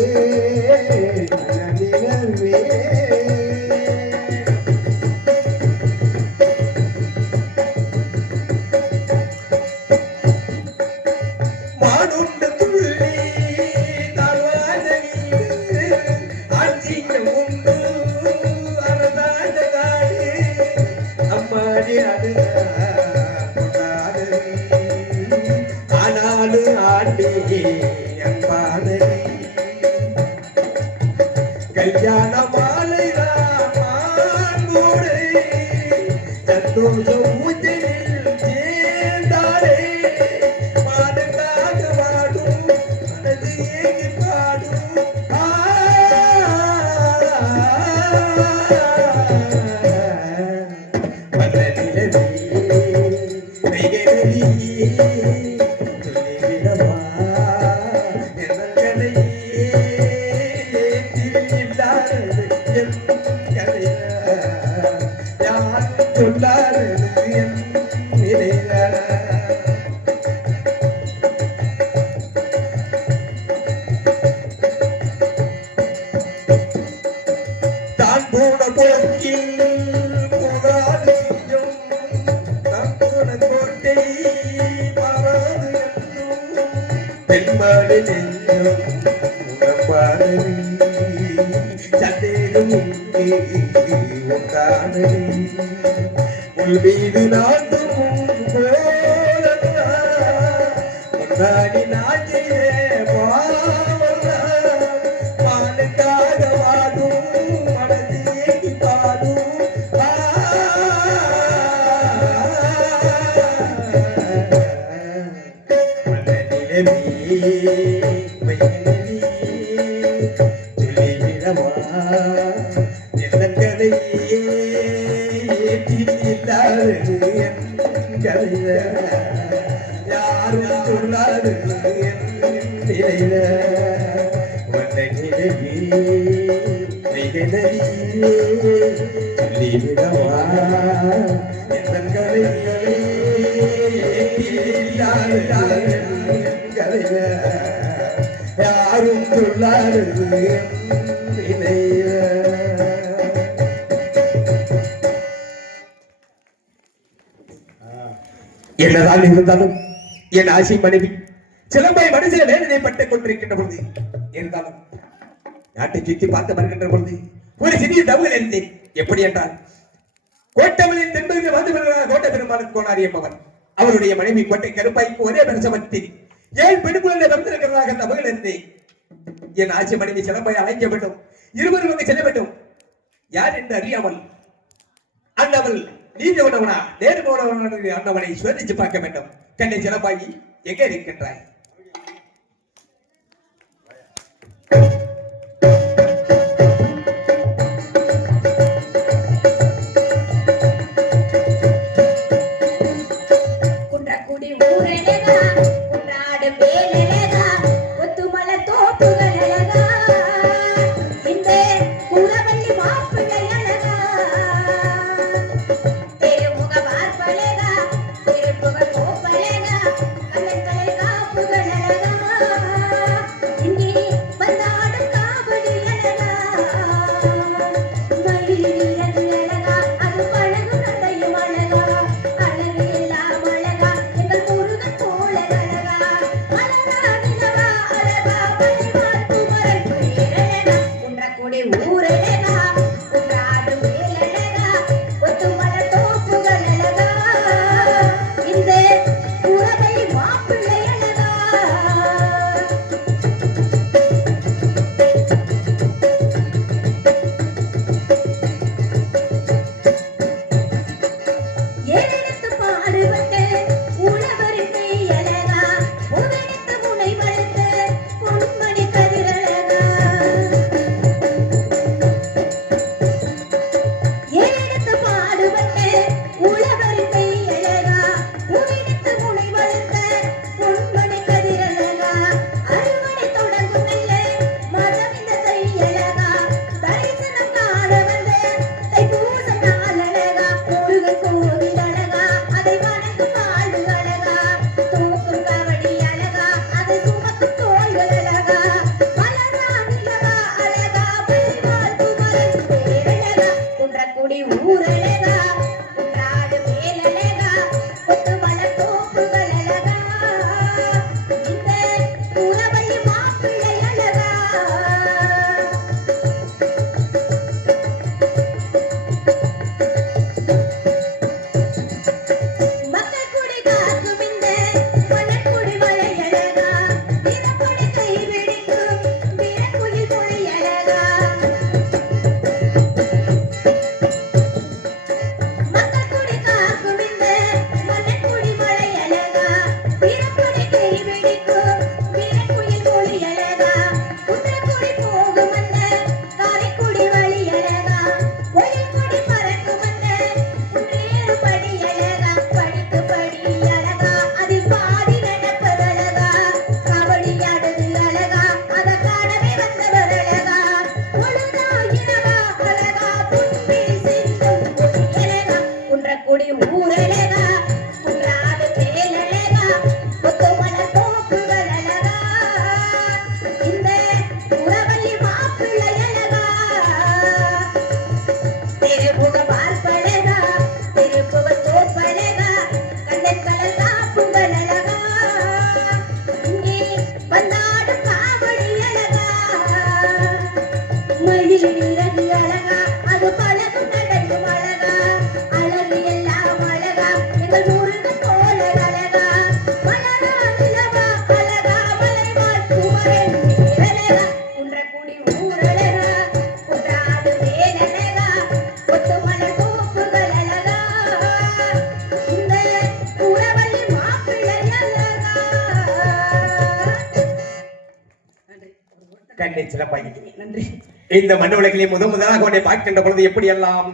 நிலவே கல்யாண மாலைதான் சந்தோஷம் ஊஞ்சலில் சேர்ந்தாரே மாடுக்காக வாடும் மனது ஏங்கி பாடும். வந்த நிலவே சொல்லிவிடவா தான் போன போக்கில் போகாது செய்யும் நான் போன கோட்டை மாறாது என்னும் பெண்மாடு நெஞ்சும் உணப்பாடு சந்தேகம் உட்காடு உள் மீது நாட்டு முன்னாடி நாட்டிலே பாலுக்காக வாடும் மனது ஏங்கி பாடும். நிலவே மிகனரியே சொல்லிவிடவா என் கலைகளை யாரும் சொல்லாது என்னதான் இருந்தாலும் என் ஆசை மனைவி சிலம்பை மனசில வேதனைப்பட்டுக் கொண்டிருக்கின்ற பொழுது இருந்தாலும் நாட்டை சுற்றி பார்த்து வருகின்ற பொழுது ஒரு சிறிய தகவல் இருந்தேன். எப்படி என்றால் கோட்டமலின் தென்பகுதியில் வந்து வருகிறார் கோட்டை பெருமாள் கோனாரி என்பவர். அவருடைய மனைவி கோட்டை கருப்பாய்க்கு ஒரே பிரசவத்தில் 7 பெண் குழந்தை வந்திருக்கிறதாக தகவல் இருந்தேன். என் ஆட்சி மனைவி சிலம்பை அழைக்க வேண்டும், இருவரும் அங்கு செல்ல வேண்டும். யார் என்று அறியாமல் அந்தவள் நீதி உணவனா நேர்ம உணவன அந்தவனை சோதிச்சு பார்க்க வேண்டும். கண்ணை சிலம்பாயி எங்கே இருக்கின்றாய்? குன்றக்குடி ஊரழகா குன்றாடு வேலழகா ஒத்துமலர் தோப்புகள் அழகா இந்த குலவள்ளி மாப்பிள்ளை அழகா திருமுக பார்ப்பழகா திருப்புகழ் கோப்பழகா கண்ணக்கலை காப்புகள் அழகா இங்கே வந்தாடும் காவடி அழகா மயிலிறகு அழகா அது பழகும் நடையும் அழகா அழகு எல்லாம் அழகா எங்கள் முருகன் போல அழகா அழகா நிலவா அழகா பணிவார் குமரன் பேரழகா குன்றக்குடி ஊரழகா குன்றாடு வேலழகா ஒத்துமலர் தோப்புகள் அழகா இந்த குறவை மாப்பிள்ளை அழகா ஏழெடுத்து பாடுபட்டு உழவருக்கு அழகா உதடுத்து முனை வளர்த்து பொன்மணி கதிரழகா ஏழெடுத்து பாடுபட்டு உழவருக்கு அழகா உதடுத்து முனை வளர்த்த பொன்மணி கதிரழகா அறுவடை தொடங்கும் நெல்லை மதமிந்த தையழகா தரிசனம் காண வந்த தைப்பூச நாளழகா முருகன் கோவில் அழகா அதை வணங்கும் ஆடு அழகா தூக்கும் கவடி அழகா அதை சுமக்கும் தோள்கள் அழகா மலரா நிலவா அழகா பரிவாள் குமரன் பேரழகா குன்றக்குடி ஊரழகா குன்றாடு வேலழகா ஒத்துமலர் தோப்புகள் அழகா இந்த குறவள்ளி மாப்பிள்ளை அழகா மக்கள் குடி காக்கும் இந்த மணக்குடி மலை அழகா தினப்படி கை பிடிக்கும் வீரக்குயில் மொழி அழகா மக்கள் குடி காக்கும் இந்த மணக்குடி மலை அழகா தினப்படி கை பிடிக்கும் வீரக்குயில் மொழி அழகா குன்றக்குடி போகும் அந்த காரைக்குடி வழி அழகா ஒயில் கொடி பறக்கும் அந்த குன்றேறு படி அழகா படித்து படி அழகா அதில் பாடி நடப்பதழகா கபடி ஆடுது அழகா அத காணவே வந்தவர் அழகா பொழுதா இரவா அழகா புன்பில் சிந்தும் கொடி அழகா குன்றக்குடி ஊரழகா குன்றாடு வேலழகா ஒத்துமலர் தோப்புகள் அழகா இந்த குறவள்ளி மாப்பிள்ளை அழகா திருமுக பார்ப்பழகா திருப்புகழ் கோப்பழகா கண்ணன் கலர் காப்புகள் அழகா இங்கே வந்தாடும் காவடி அழகா மயிலிறகு அழகா அது பழகும் நடையும் அழகா அழகு எல்லாம் அழகா எங்கள் முருகன் போல அழகா மலரா நிலவா அழகா மலைவாழ் குமரன் பேரழகா குன்றக்குடி ஊரழகா குன்றாடு வேலழகா ஒத்துமலர் தோப்புகள் அழகா இந்த குறவள்ளி மாப்பிள்ளை அழகா கண்ணை சிலம்பாயி நன்றி. இந்த மண் உலகிலே முதலாக உன்னை பார்க்கின்ற பொழுது எப்படி எல்லாம்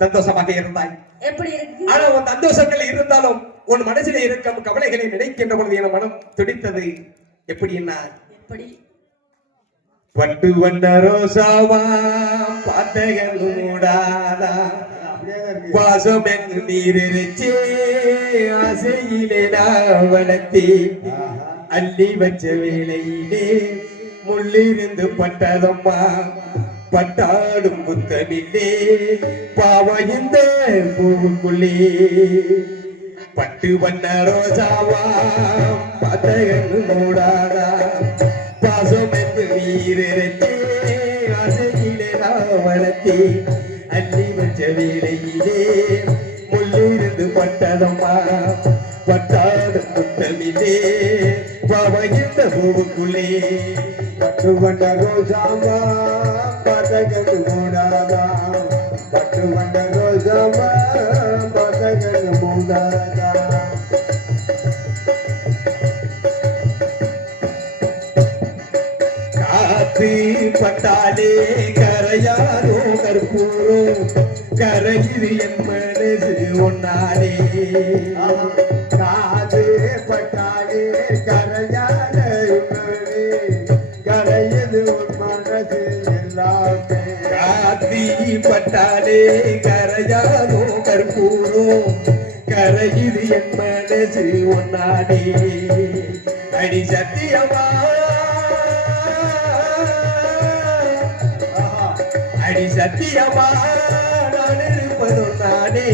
சந்தோஷமாக இருந்தாய். எப்படி இருக்கு? ஆனா உன் சந்தோஷங்கள் இருந்தாலும் உன் மனசிலே இருக்கும் கவலைகளை நினைக்கின்ற பொழுது என் மனம் துடித்தது. எப்படி என்ன எப்படி? பட்டு வண்ண ரோசாவா பார்த்தகன் மூடாதா பாசம் என்று நீரிச்சே ஆசையிலே நான் வளர்த்தே அள்ளி வச்ச வேளையிலே முள்ளிருந்து பட்டதம்மா பட்டாடும் புத்தமில்லே பாவ இந்த பூவுக்குள்ளே பட்டு வண்ண ரோசாவா பார்த்தகன் மூடாதா பாசம் என்று நீரிச்சே ஆசையிலே நான் வளர்த்தே அள்ளி வச்ச வேளையிலே முள்ளிருந்து பட்டதம்மா பட்டாடு புத்தமிலே பவகிந்த பூவுக்குள்ளே பட்டு வண்ண ரோசாமா பதகத்து மூடாதா பட்டு வண்ண ரோசாமா பதகத்து மூடாதா காத்து பட்டாலே கரையாரோ கற்பூரம் கரையில் என் மனசு ஒன்னாலே காது பட்டாலே கரையான கரையது உன் மனசு எல்லாமே காத்தி பட்டாலே கரையாரோ கற்பூரம் கரையில் என் மனசு ஒன்னாலே அடி சத்தியமா அடி சத்தியமா நான் இருப்பதும் நானே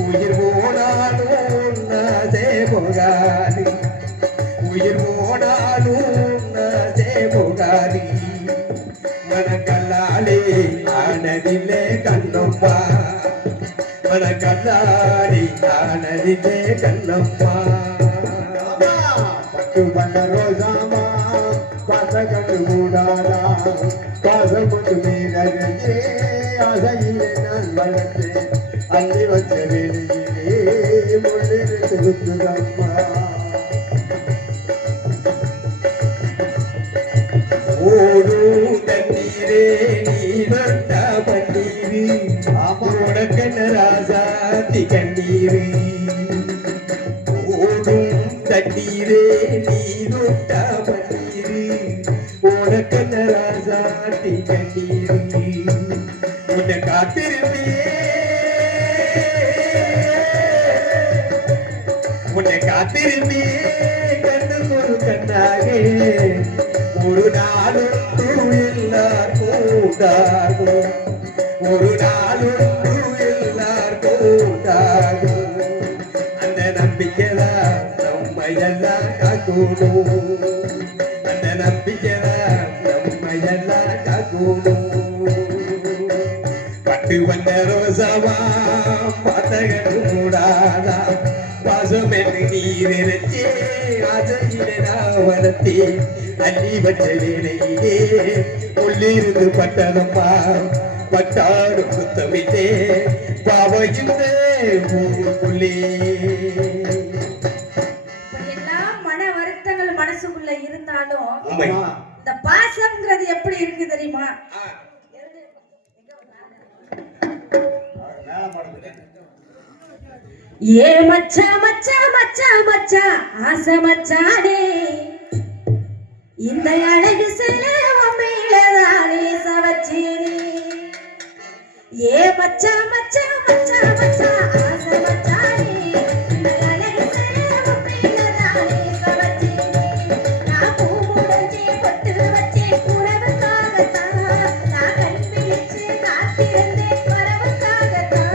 உயிர் போனாலும் நாசே போகாது உயிர் போனாலும் நாசே போகாது மனக்கல்லாலே ஆனதில்லே கண்ணம்மா மனக்கல்லாலே ஆனதில்லே கண்ணம்மா பட்டு வண்ண ரோசாமா பதகத்து மூடாதா பாசமுத்து மீனகே ஆசையிலே நான் வளர்த்தேன் அள்ளி வச்ச வேலையிலே முள்ளிருந்து குத்துதம்மா ஓடும் தண்ணீரே நீரட்ட பன்னீரு உனக்கென்ன ராசாத்தி கண்ணீரு ஓடும் தண்ணீரே நீரட்ட பன்னீரு உனக்கென்ன ராசாத்தி கண்ணீரு உன்னை காத்திருப்பே உன்னை காத்திருப்பே கண்ணு ஒரு கண்ணாக ஒரு நாளும் எல்லாருக்கும் ஒரு நாளும் எல்லாருக்கும் அந்த நம்பிக்கைதான் நம்ம எல்லாம் காக்கணும் அந்த நம்பிக்கைதான் நம்ம எல்லாம் காக்கணும் பட்டு வந்த ரோசாவா பார்த்தகன் மூடாதா பாசம் என்று நீரிச்சே ஆசையிலே நான் வளர்த்தே அள்ளி வச்ச வேலையிலே உள்ளிருந்து பட்டதம்மா பட்டாடு புத்தமிட்டே பாவையுந்த ஊருக்குள்ளே இப்படியெல்லாம் மன வருத்தங்கள் மனசுக்குள்ள இருந்தாலும் உண்மை இந்த பாசம்ங்கிறது எப்படி இருக்கு தெரியுமா? ஏ மச்சா மச்சா மச்சா மச்சா ஆசை மச்சானே இந்த அழகு சில உண்மையிலதானே சவச்சேனே ஏ மச்சா மச்சா மச்சா மச்சா ஆசை மச்சானே இந்த அழகு சில உண்மையிலதானே சவச்சேனே நான் பூ முடிஞ்சே பொட்டு வச்சே உறவுக்காகத்தான் நான் கண் விழிச்சு காத்திருந்தேன் வரவுக்காகத்தான்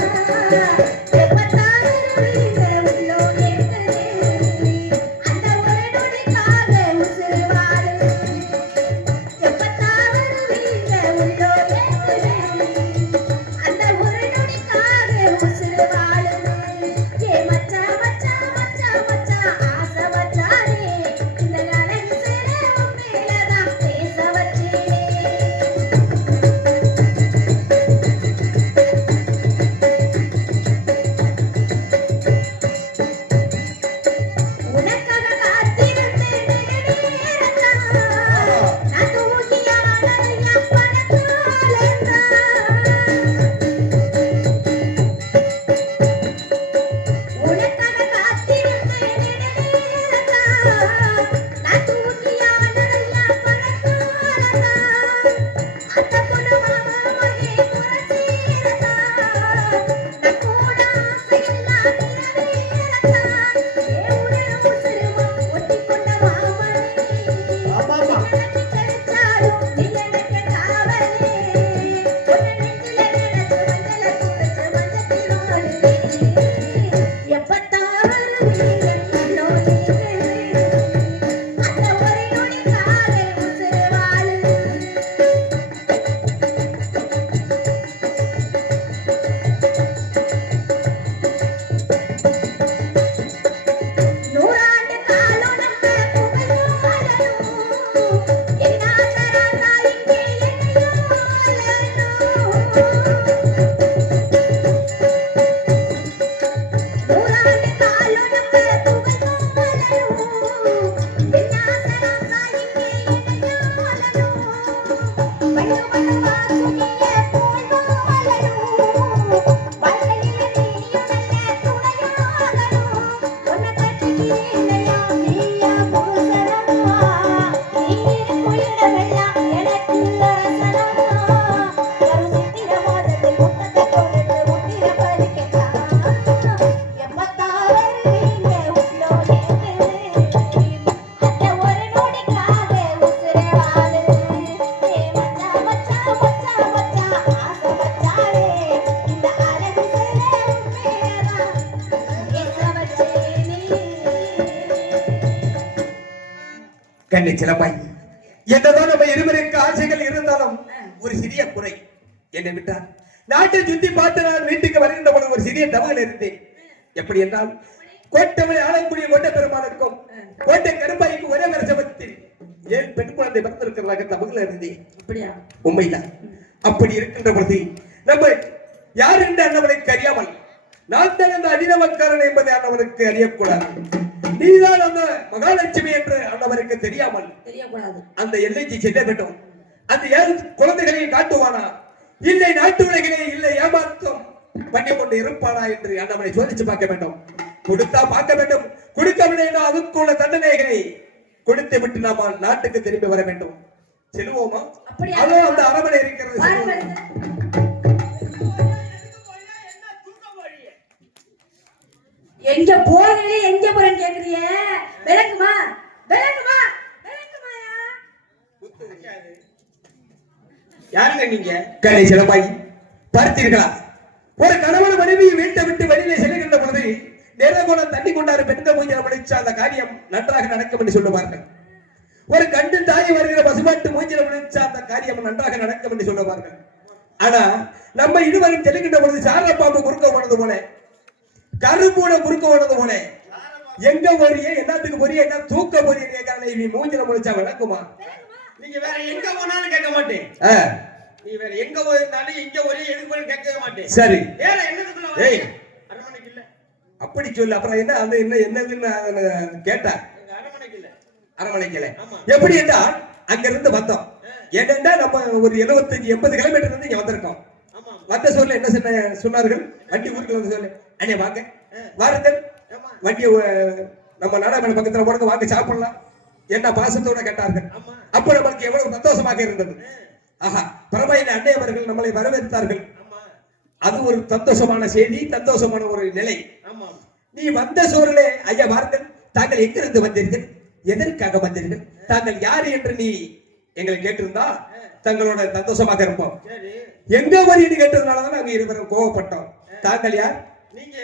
கண்ணி சிலப்பாய் என்னதான் நம்ம இருவருக்கு ஆசைகள் இருந்தாலும் ஒரு சிறிய குறை என்னை விட்டால் நாட்டை சுத்தி பார்த்து நான் வீட்டுக்கு வருகின்ற பொழுது ஒரு சிறிய தவறு இருந்தேன். எப்படி என்றால் கோட்டமலை ஆளக்கூடிய கோட்டை பெருமாளுக்கும் கோட்டை கருப்பாய்க்கு ஒரே வருஷத்தில் 7 பெண் குழந்தை பிறந்திருக்கிறதாக தவறுல இருந்தேன். அப்படியா? உண்மைதான். அப்படி இருக்கின்ற பொழுது நம்ம யார் என்று அண்ணவனுக்கு அறியாமல் நான் தான் அந்த அடிநவக்காரன் என்பதை அண்ணவனுக்கு அறியக்கூடாது. நீதான் அந்த மகாலட்சுமி என்று அண்ணவருக்கு தெரியாமல் தெரியக்கூடாது. அந்த எல்லைக்கு செல்ல வேண்டும். அந்த 7 குழந்தைகளையும் காட்டுவானா, இல்லை நாட்டு உலகிலே இல்லை ஏமாற்றம் பண்ணி கொண்டு இருப்பானா என்று அண்ணவனை சோதிச்சு பார்க்க வேண்டும். கொடுத்தா பார்க்க வேண்டும், கொடுக்கவில்லை அதுக்குள்ள தண்டனைகளை கொடுத்து விட்டு நாம நாட்டுக்கு திரும்பி வர வேண்டும். செல்வோமா? அதோ அந்த அரமனை இருக்கிறது. எங்க போறீங்க எங்க போறேன்னு கேக்குறிய? விளக்குமா விளக்குமா விளக்குமாயா? யாருங்க நீங்க? கலை சிலம்பாயி பார்த்தீர்களா? ஒரு கணவன் மனைவி வீட்டை விட்டு வெளியிலே செல்கின்ற பொழுது நேரகோணம் தண்ணி கொண்டாரு பெண்கள் மூஞ்சில முடிச்ச அந்த காரியம் நன்றாக நடக்கும் என்று சொல்லுவார்கள். ஒரு கண்டு தாய் வருகிற பசுமாட்டு மூஞ்சில முடிச்ச அந்த காரியம் நன்றாக நடக்கும் என்று சொல்லுவார்கள். ஆனா நம்ம இருவரும் செல்கின்ற பொழுது சாரப்பாம்பு குறுக்க போனது போல, கருப்பூட குறுக்க போனது போல, எங்க போறிய என்னத்துக்கு போறிய என்ன தூக்க போறிய கேட்கறானே, இவன் மூஞ்சில முடிச்சா விளக்குமா? நீங்க வேற எங்க போனாலும் கேட்க மாட்டேன். நீ வேற எங்க போயிருந்தாலும் இங்க ஒரே எதுக்கு போய் கேட்க மாட்டேன். சரி, வேற என்னதுக்குள்ள ஏய் அரமனைக்கு இல்ல அப்படி சொல்லு. அப்புறம் என்ன அது என்னதுன்னு கேட்டா அரமனைக்கு இல்ல. அரமனைக்கு இல்ல. எப்படி என்றால் அங்க இருந்து வந்தோம். ஏனென்றா நம்ம ஒரு 75-80 கிலோமீட்டர் இருந்து இங்க வந்திருக்கோம். வந்த சொல்ல என்ன சொன்னார்கள்? வண்டி ஊருக்கு வந்து சொல்லு அண்ணே வாங்க வாருங்கள், வண்டியை நம்ம நாடாமலை பக்கத்துல போடுங்க, வாங்க சாப்பிடலாம் என்ன பாசத்தோட கேட்டார்கள். அப்ப நமக்கு எவ்வளவு சந்தோஷமாக இருந்தது. ஆஹா, பரவாயில்லை, அண்ணே அவர்கள் நம்மளை வரவேற்றார்கள். அது ஒரு சந்தோஷமான செய்தி, சந்தோஷமான ஒரு நிலை. நீ வந்த சூழலே ஐயா வாருங்கள், தாங்கள் எங்கிருந்து வந்தீர்கள், எதற்காக வந்தீர்கள், தாங்கள் யாரு என்று நீ எங்களை கேட்டிருந்தா தங்களோட சந்தோஷமாக இருப்போம். எங்க வரின்னு கேட்டதுனாலதான் நாங்க இருவரும் கோவப்பட்டோம். தாங்கள் யார்? நீங்க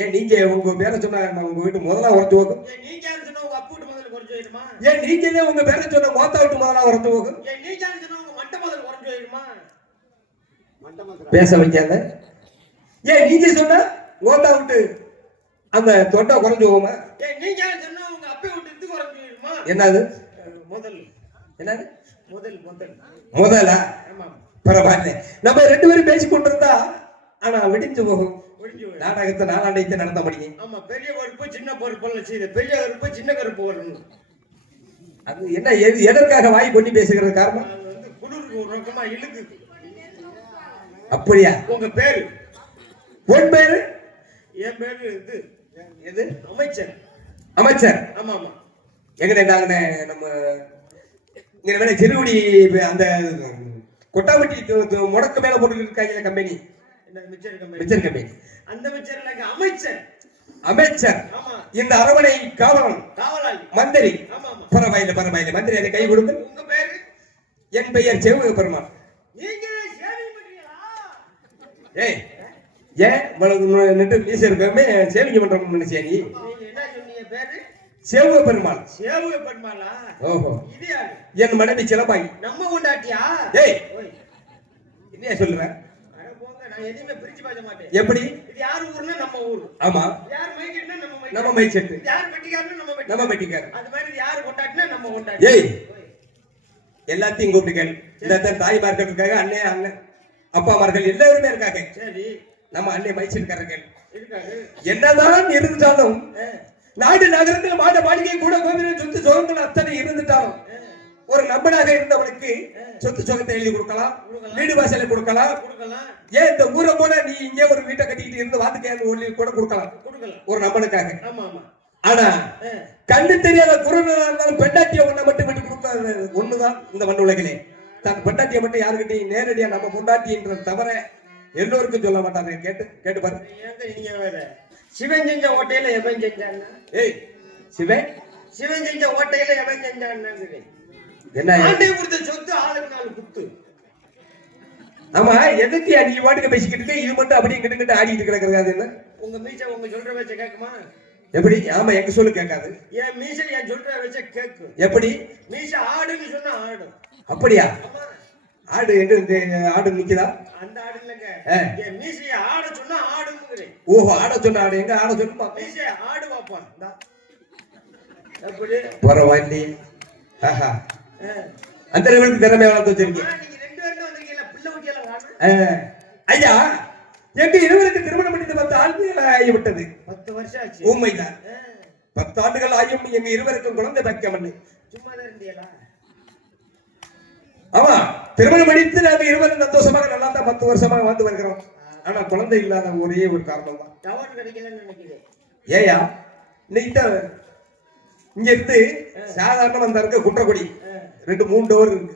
ஏன் நீங்க உங்க பேரை சொன்னா உங்க வீட்டு முதலா உரத்து போகும்? நீங்க யாரு சொன்னா உங்க அப்பா வீட்டு முதல்ல குறைஞ்சு போயிடுமா? ஏன் நீங்களே உங்க பேரை சொன்னா மோத்தா வீட்டு முதலா உரத்து போகும்? நீங்க யாரு சொன்னா உங்க மட்ட முதல்ல குறைஞ்சு போயிடுமா? பேச வைக்காத. ஏன் நீங்க சொன்னா மோத்தா விட்டு அந்த தொண்டை குறைஞ்சு போகுமா? நீங்க யாரு சொன்னா உங்க அப்பா வீட்டு இது குறைஞ்சு போயிடுமா? என்னது முதல்? என்னது முதல் முதல் முதலா? பரவாயில்ல, நம்ம 2 பேரும் பேசி கொண்டிருந்தா ஆனா வெடிஞ்சு போகும். நாடகத்தை நாளாண்டைக்கு நடத்த முடியும். ஆமா, பெரிய கருப்பு சின்ன பொறுப்பு செய்த பெரிய கருப்பு சின்ன கருப்பு வரணும். அது என்ன எதற்காக வாய் கொண்டு பேசுகிறது காரணம்? அது வந்து குளிருக்கு ஒரு ரொக்கமா இழுக்கு. அப்படியா? உங்க பேரு? உன் பேரு? என் பேரு இது எது? அமைச்சர். அமைச்சர்? ஆமா ஆமா. எங்க நாங்க நம்ம இங்க வேலை சிறுகுடி அந்த கொட்டாம்பட்டி முடக்கு மேல போட்டு இருக்காங்க company. Mixture company. Mixture company. அந்த மிச்சர்ல அமைச்சர். அமைச்சர்? ஆமா. இந்த அரமனை காவலன், காவலாளி, மந்திரி. ஆமா ஆமா. பரவாயில்லை பரவாயில்லை, மந்திரி அதை கை கொடுங்க. உங்க பேரு? என் பெயர் செவ்வக பெருமாள். நீங்க சேவை பண்றீங்களா? ஏய், ஏன் நெட்டு மீச இருக்கமே சேவிங்க பண்றோம்னு நினைச்சியா நீ? நீங்க என்ன சொன்னீங்க பேரு? செவ்வக பெருமாள். சேவை பெருமாளா? ஓஹோ. இது யாரு? என் மனைவி சிலம்பாய். நம்ம கொண்டாட்டியா? ஏய், என்ன சொல்ற? நான் எதுவுமே பிரிச்சு பார்க்க மாட்டேன். எப்படி? இது யார் ஊர்னா நம்ம ஊர். ஆமா. யார் மைக்கெட்னா நம்ம மைக்கெட். நம்ம மைக்கெட். யார் பெட்டிக்காரனா நம்ம பெட்டிக்கார. நம்ம பெட்டிக்கார. அது மாதிரி யார் கொண்டாட்டினா நம்ம கொண்டாட்டி. ஏய், எல்லாத்தையும் கூப்பிட்டுகள். இந்த தாய்மார்கள் இருக்காங்க, அண்ணே அண்ணன் அப்பாமார்கள் எல்லாருமே இருக்காங்க. சரி, நம்ம அண்ணே மைச்சிருக்கார்கள் இருக்காங்க. என்னதான் இருந்தாலும் நாடு நகரத்தில் மாட மாளிகை கூட கோவில் சொத்து சுகங்கள் அத்தனை இருந்துட்டாலும் ஒரு நம்பனாக இருந்தவனுக்கு சொத்து சொகத்தை எழுதி கொடுக்கலாம், வீடு வாசலை கொடுக்கலாம். ஏன் இந்த ஊரை கூட நீ இங்கே ஒரு வீட்டை கட்டிக்கிட்டு இருந்து வாத்துக்கையாந்து ஒளி கூட கொடுக்கலாம் ஒரு நம்பனுக்காக. ஆனா கண்ணு தெரியாத குருநாதா இருந்தாலும் பெண்டாட்டிய ஒண்ணை மட்டும் விட்டு கொடுக்காது ஒண்ணுதான் இந்த மண் உலகிலே. தன் பெண்டாட்டியை மட்டும் யாருக்கிட்டையும் நேரடியா நம்ம பொண்டாட்டின்ற தவிர எல்லோருக்கும் சொல்ல மாட்டாங்க. கேட்டு பாரு. சிவன் செஞ்ச ஓட்டையில எவன் செஞ்சான்னா? ஏய் சிவன் செஞ்ச ஓட்டையில எவன் செஞ்சான்னா? என்ன ஆண்டை கொடுத்த சொத்து ஆளுக்கு 4 குத்து. ஆமா எதுக்கு நீ வாட்டுக்கு பேசிக்கிட்டு இருக்க? இது மட்டும் அப்படியே கிட்ட ஆடிட்டு கிடக்குறது என்ன? உங்க மீசை உங்க சொல்ற வச்ச கேக்குமா? எப்படி? ஆமா எங்க சொல்லு கேட்காது. என் மீசை என் சொல்ற வச்ச கேக்கு. எப்படி? மீசை ஆடுன்னு சொன்னா ஆடும். அப்படியா? ஆடு எங்க ஆடு நிக்குதா? அந்த ஆடு இல்லங்க. என் மீசைய ஆட சொன்னா ஆடுங்கிறேன். ஓஹோ ஆட சொன்ன ஆடு எங்க ஆட சொல்லுமா? மீசைய ஆடு பாப்பா. எப்படி? பரவாயில்லையே. ஆஹா அந்த லெவலுக்கு திறமை வளர்த்து வச்சிருக்கீங்க. நீங்க 2 பேரும் தான் வந்திருக்கீங்க. பிள்ளை குட்டியெல்லாம் காணோம். ஐயா எங்க இருவருக்கு திருமணம் பண்ணி 10 ஆண்டுகள் ஆகிவிட்டது. 10 வருஷம் ஆச்சு. உண்மைதான். 10 ஆண்டுகள் ஆகியும் எங்க இருவருக்கும் குழந்தை பாக்கியம். சும்மா தான் இருந்தீங்களா? ஆமா திருமணம் படித்து நாங்க இருவரும் சந்தோஷமாக நல்லா தான் 10 வருஷமாக வந்து வருகிறோம். ஆனா குழந்தை இல்லாத ஒரே ஒரு காரணம் தான். டவர் கிடைக்கலன்னு நினைக்கிறேன். ஏயா இன்னைக்கு இங்க இருந்து சாதாரண வந்தா இருக்க குன்றக்குடி 2-3 டவர் இருக்கு.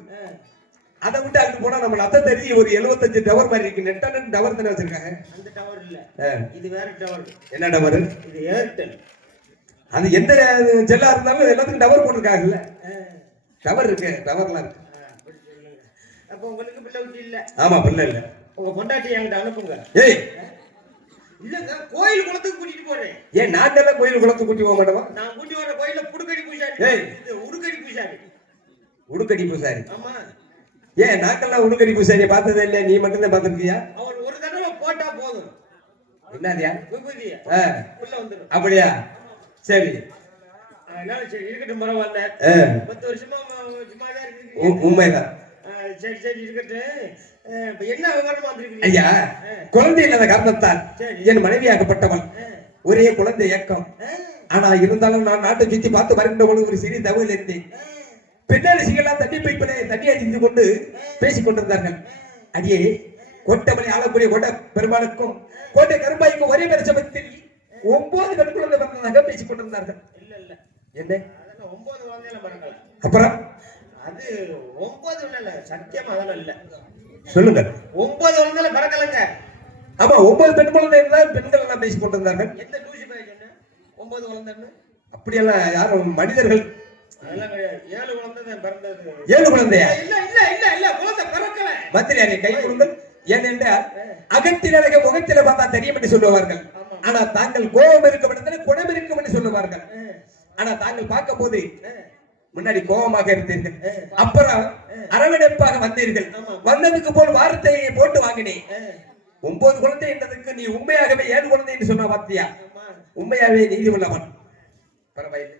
அதை விட்டு அங்க போனா நம்ம அத்தை தெரிஞ்சு ஒரு 75 டவர் மாதிரி இருக்கு. நெட் டவர் தானே வச்சிருக்காங்க. அந்த டவர் இல்ல, இது வேற டவர். என்ன டவர்? இது ஏர்டெல். அது எந்த செல்லா இருந்தாலும் எல்லாத்துக்கும் டவர் போட்டிருக்காங்கல்ல. டவர் இருக்கு, டவர்லாம் இருக்கு. அப்ப உங்களுக்கு பிள்ளை குட்டி இல்ல? ஆமா பிள்ளை இல்ல. உங்க பொண்டாட்டி என்கிட்ட அனுப்புங்க. ஏய் இல்லங்க கோயில் குளத்துக்கு கூட்டிட்டு போறேன். ஏன் நாங்கெல்லாம் கோயில் குளத்துக்கு கூட்டி போக மாட்டோமா? நான் கூட்டி வர கோயில புடுக்கடி பூசாரி. இது உடுக்கடி பூசாரி. உடுக்கடி பூசாரி? ஆமா. ஏன் நாங்கெல்லாம் உடுக்கடி பூசாரியை பார்த்ததே இல்ல, நீ மட்டும் தான் பார்த்திருக்கியா? அவர் ஒரு தடவை போட்டா போதும். என்னதியா? விபூதியா உள்ள வந்துரும். அப்படியா? சரி. அதனால சரி இருக்கட்டும், பரவாயில்ல. 10 வருஷமா சும்மா தான் இருக்கு. உண்மைதான். சரி சரி இருக்கட்டும். இப்ப என்ன விவரமா வந்திருக்கீங்க? ஐயா குழந்தை இல்லாத காரணத்தால் என் மனைவியாகப்பட்டவள் ஒரே குழந்தை ஏக்கம். ஆனா இருந்தாலும் நான் நாட்டை சுத்தி பார்த்து வருகின்ற பொழுது ஒரு சிறிய தகவல் இருந்தேன். பெண்ணரசிகளாம் தண்ணி பைப்பிலே தண்ணி அடிந்து கொண்டு பேசிக் கொண்டிருந்தார்கள். அடியே கோட்டமலை ஆளக்கூடிய கோட்டை பெருமாளுக்கும் கோட்டை கரும்பாய்க்கும் ஒரே பிரசவத்தில் 9 பெண் குழந்தை பிறந்ததாக பேசிக் கொண்டிருந்தார்கள். இல்ல இல்ல என்ன 9 குழந்தையில பிறக்கல. அப்புறம் அது 9 இல்ல, சத்தியமா அதெல்லாம் இல்ல. சொல்லுங்க. 9 குழந்தையில பிறக்கலங்க. ஆமா 9 பெண் குழந்தை இருந்தால் பெண்கள் எல்லாம் பேசிக் கொண்டிருந்தார்கள். எந்த லூசி பையன் சொன்ன 9 குழந்தைன்னு? அப்படியெல்லாம் யாரும் மனிதர்கள் அதெல்லாம் கிடையாது. 7 குழந்தை தான் பிறந்தது. 7 குழந்தையா? இல்ல இல்ல இல்ல இல்ல குழந்தை பிறக்கல. மந்திரியாரே கை கொடுங்கள். ஏனென்றால் அகத்தின் அழக முகத்தில பார்த்தா தெரியும் என்று சொல்லுவார்கள். ஆனா தாங்கள் கோபம் இருக்கும் இடத்துல குணம் இருக்கும் என்று சொல்லுவார்கள். ஆனா தாங்கள் பார்க்கும் போது முன்னாடி கோபமாக இருந்தீர்கள், அப்புறம் அரவணைப்பாக வந்தீர்கள். வந்ததுக்கு போல் வார்த்தையை போட்டு வாங்கினேன். 9 குழந்தை என்றதுக்கு நீ உண்மையாகவே 7 குழந்தை என்று சொன்ன வார்த்தையா? உண்மையாவே நீதி உள்ளவன். பரவாயில்லை.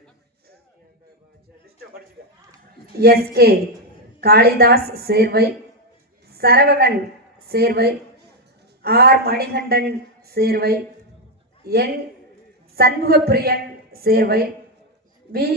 SK Kalidas Servai, Saravanan Servai, R Manikandan Servai, N Shanmugapriyan Servai, we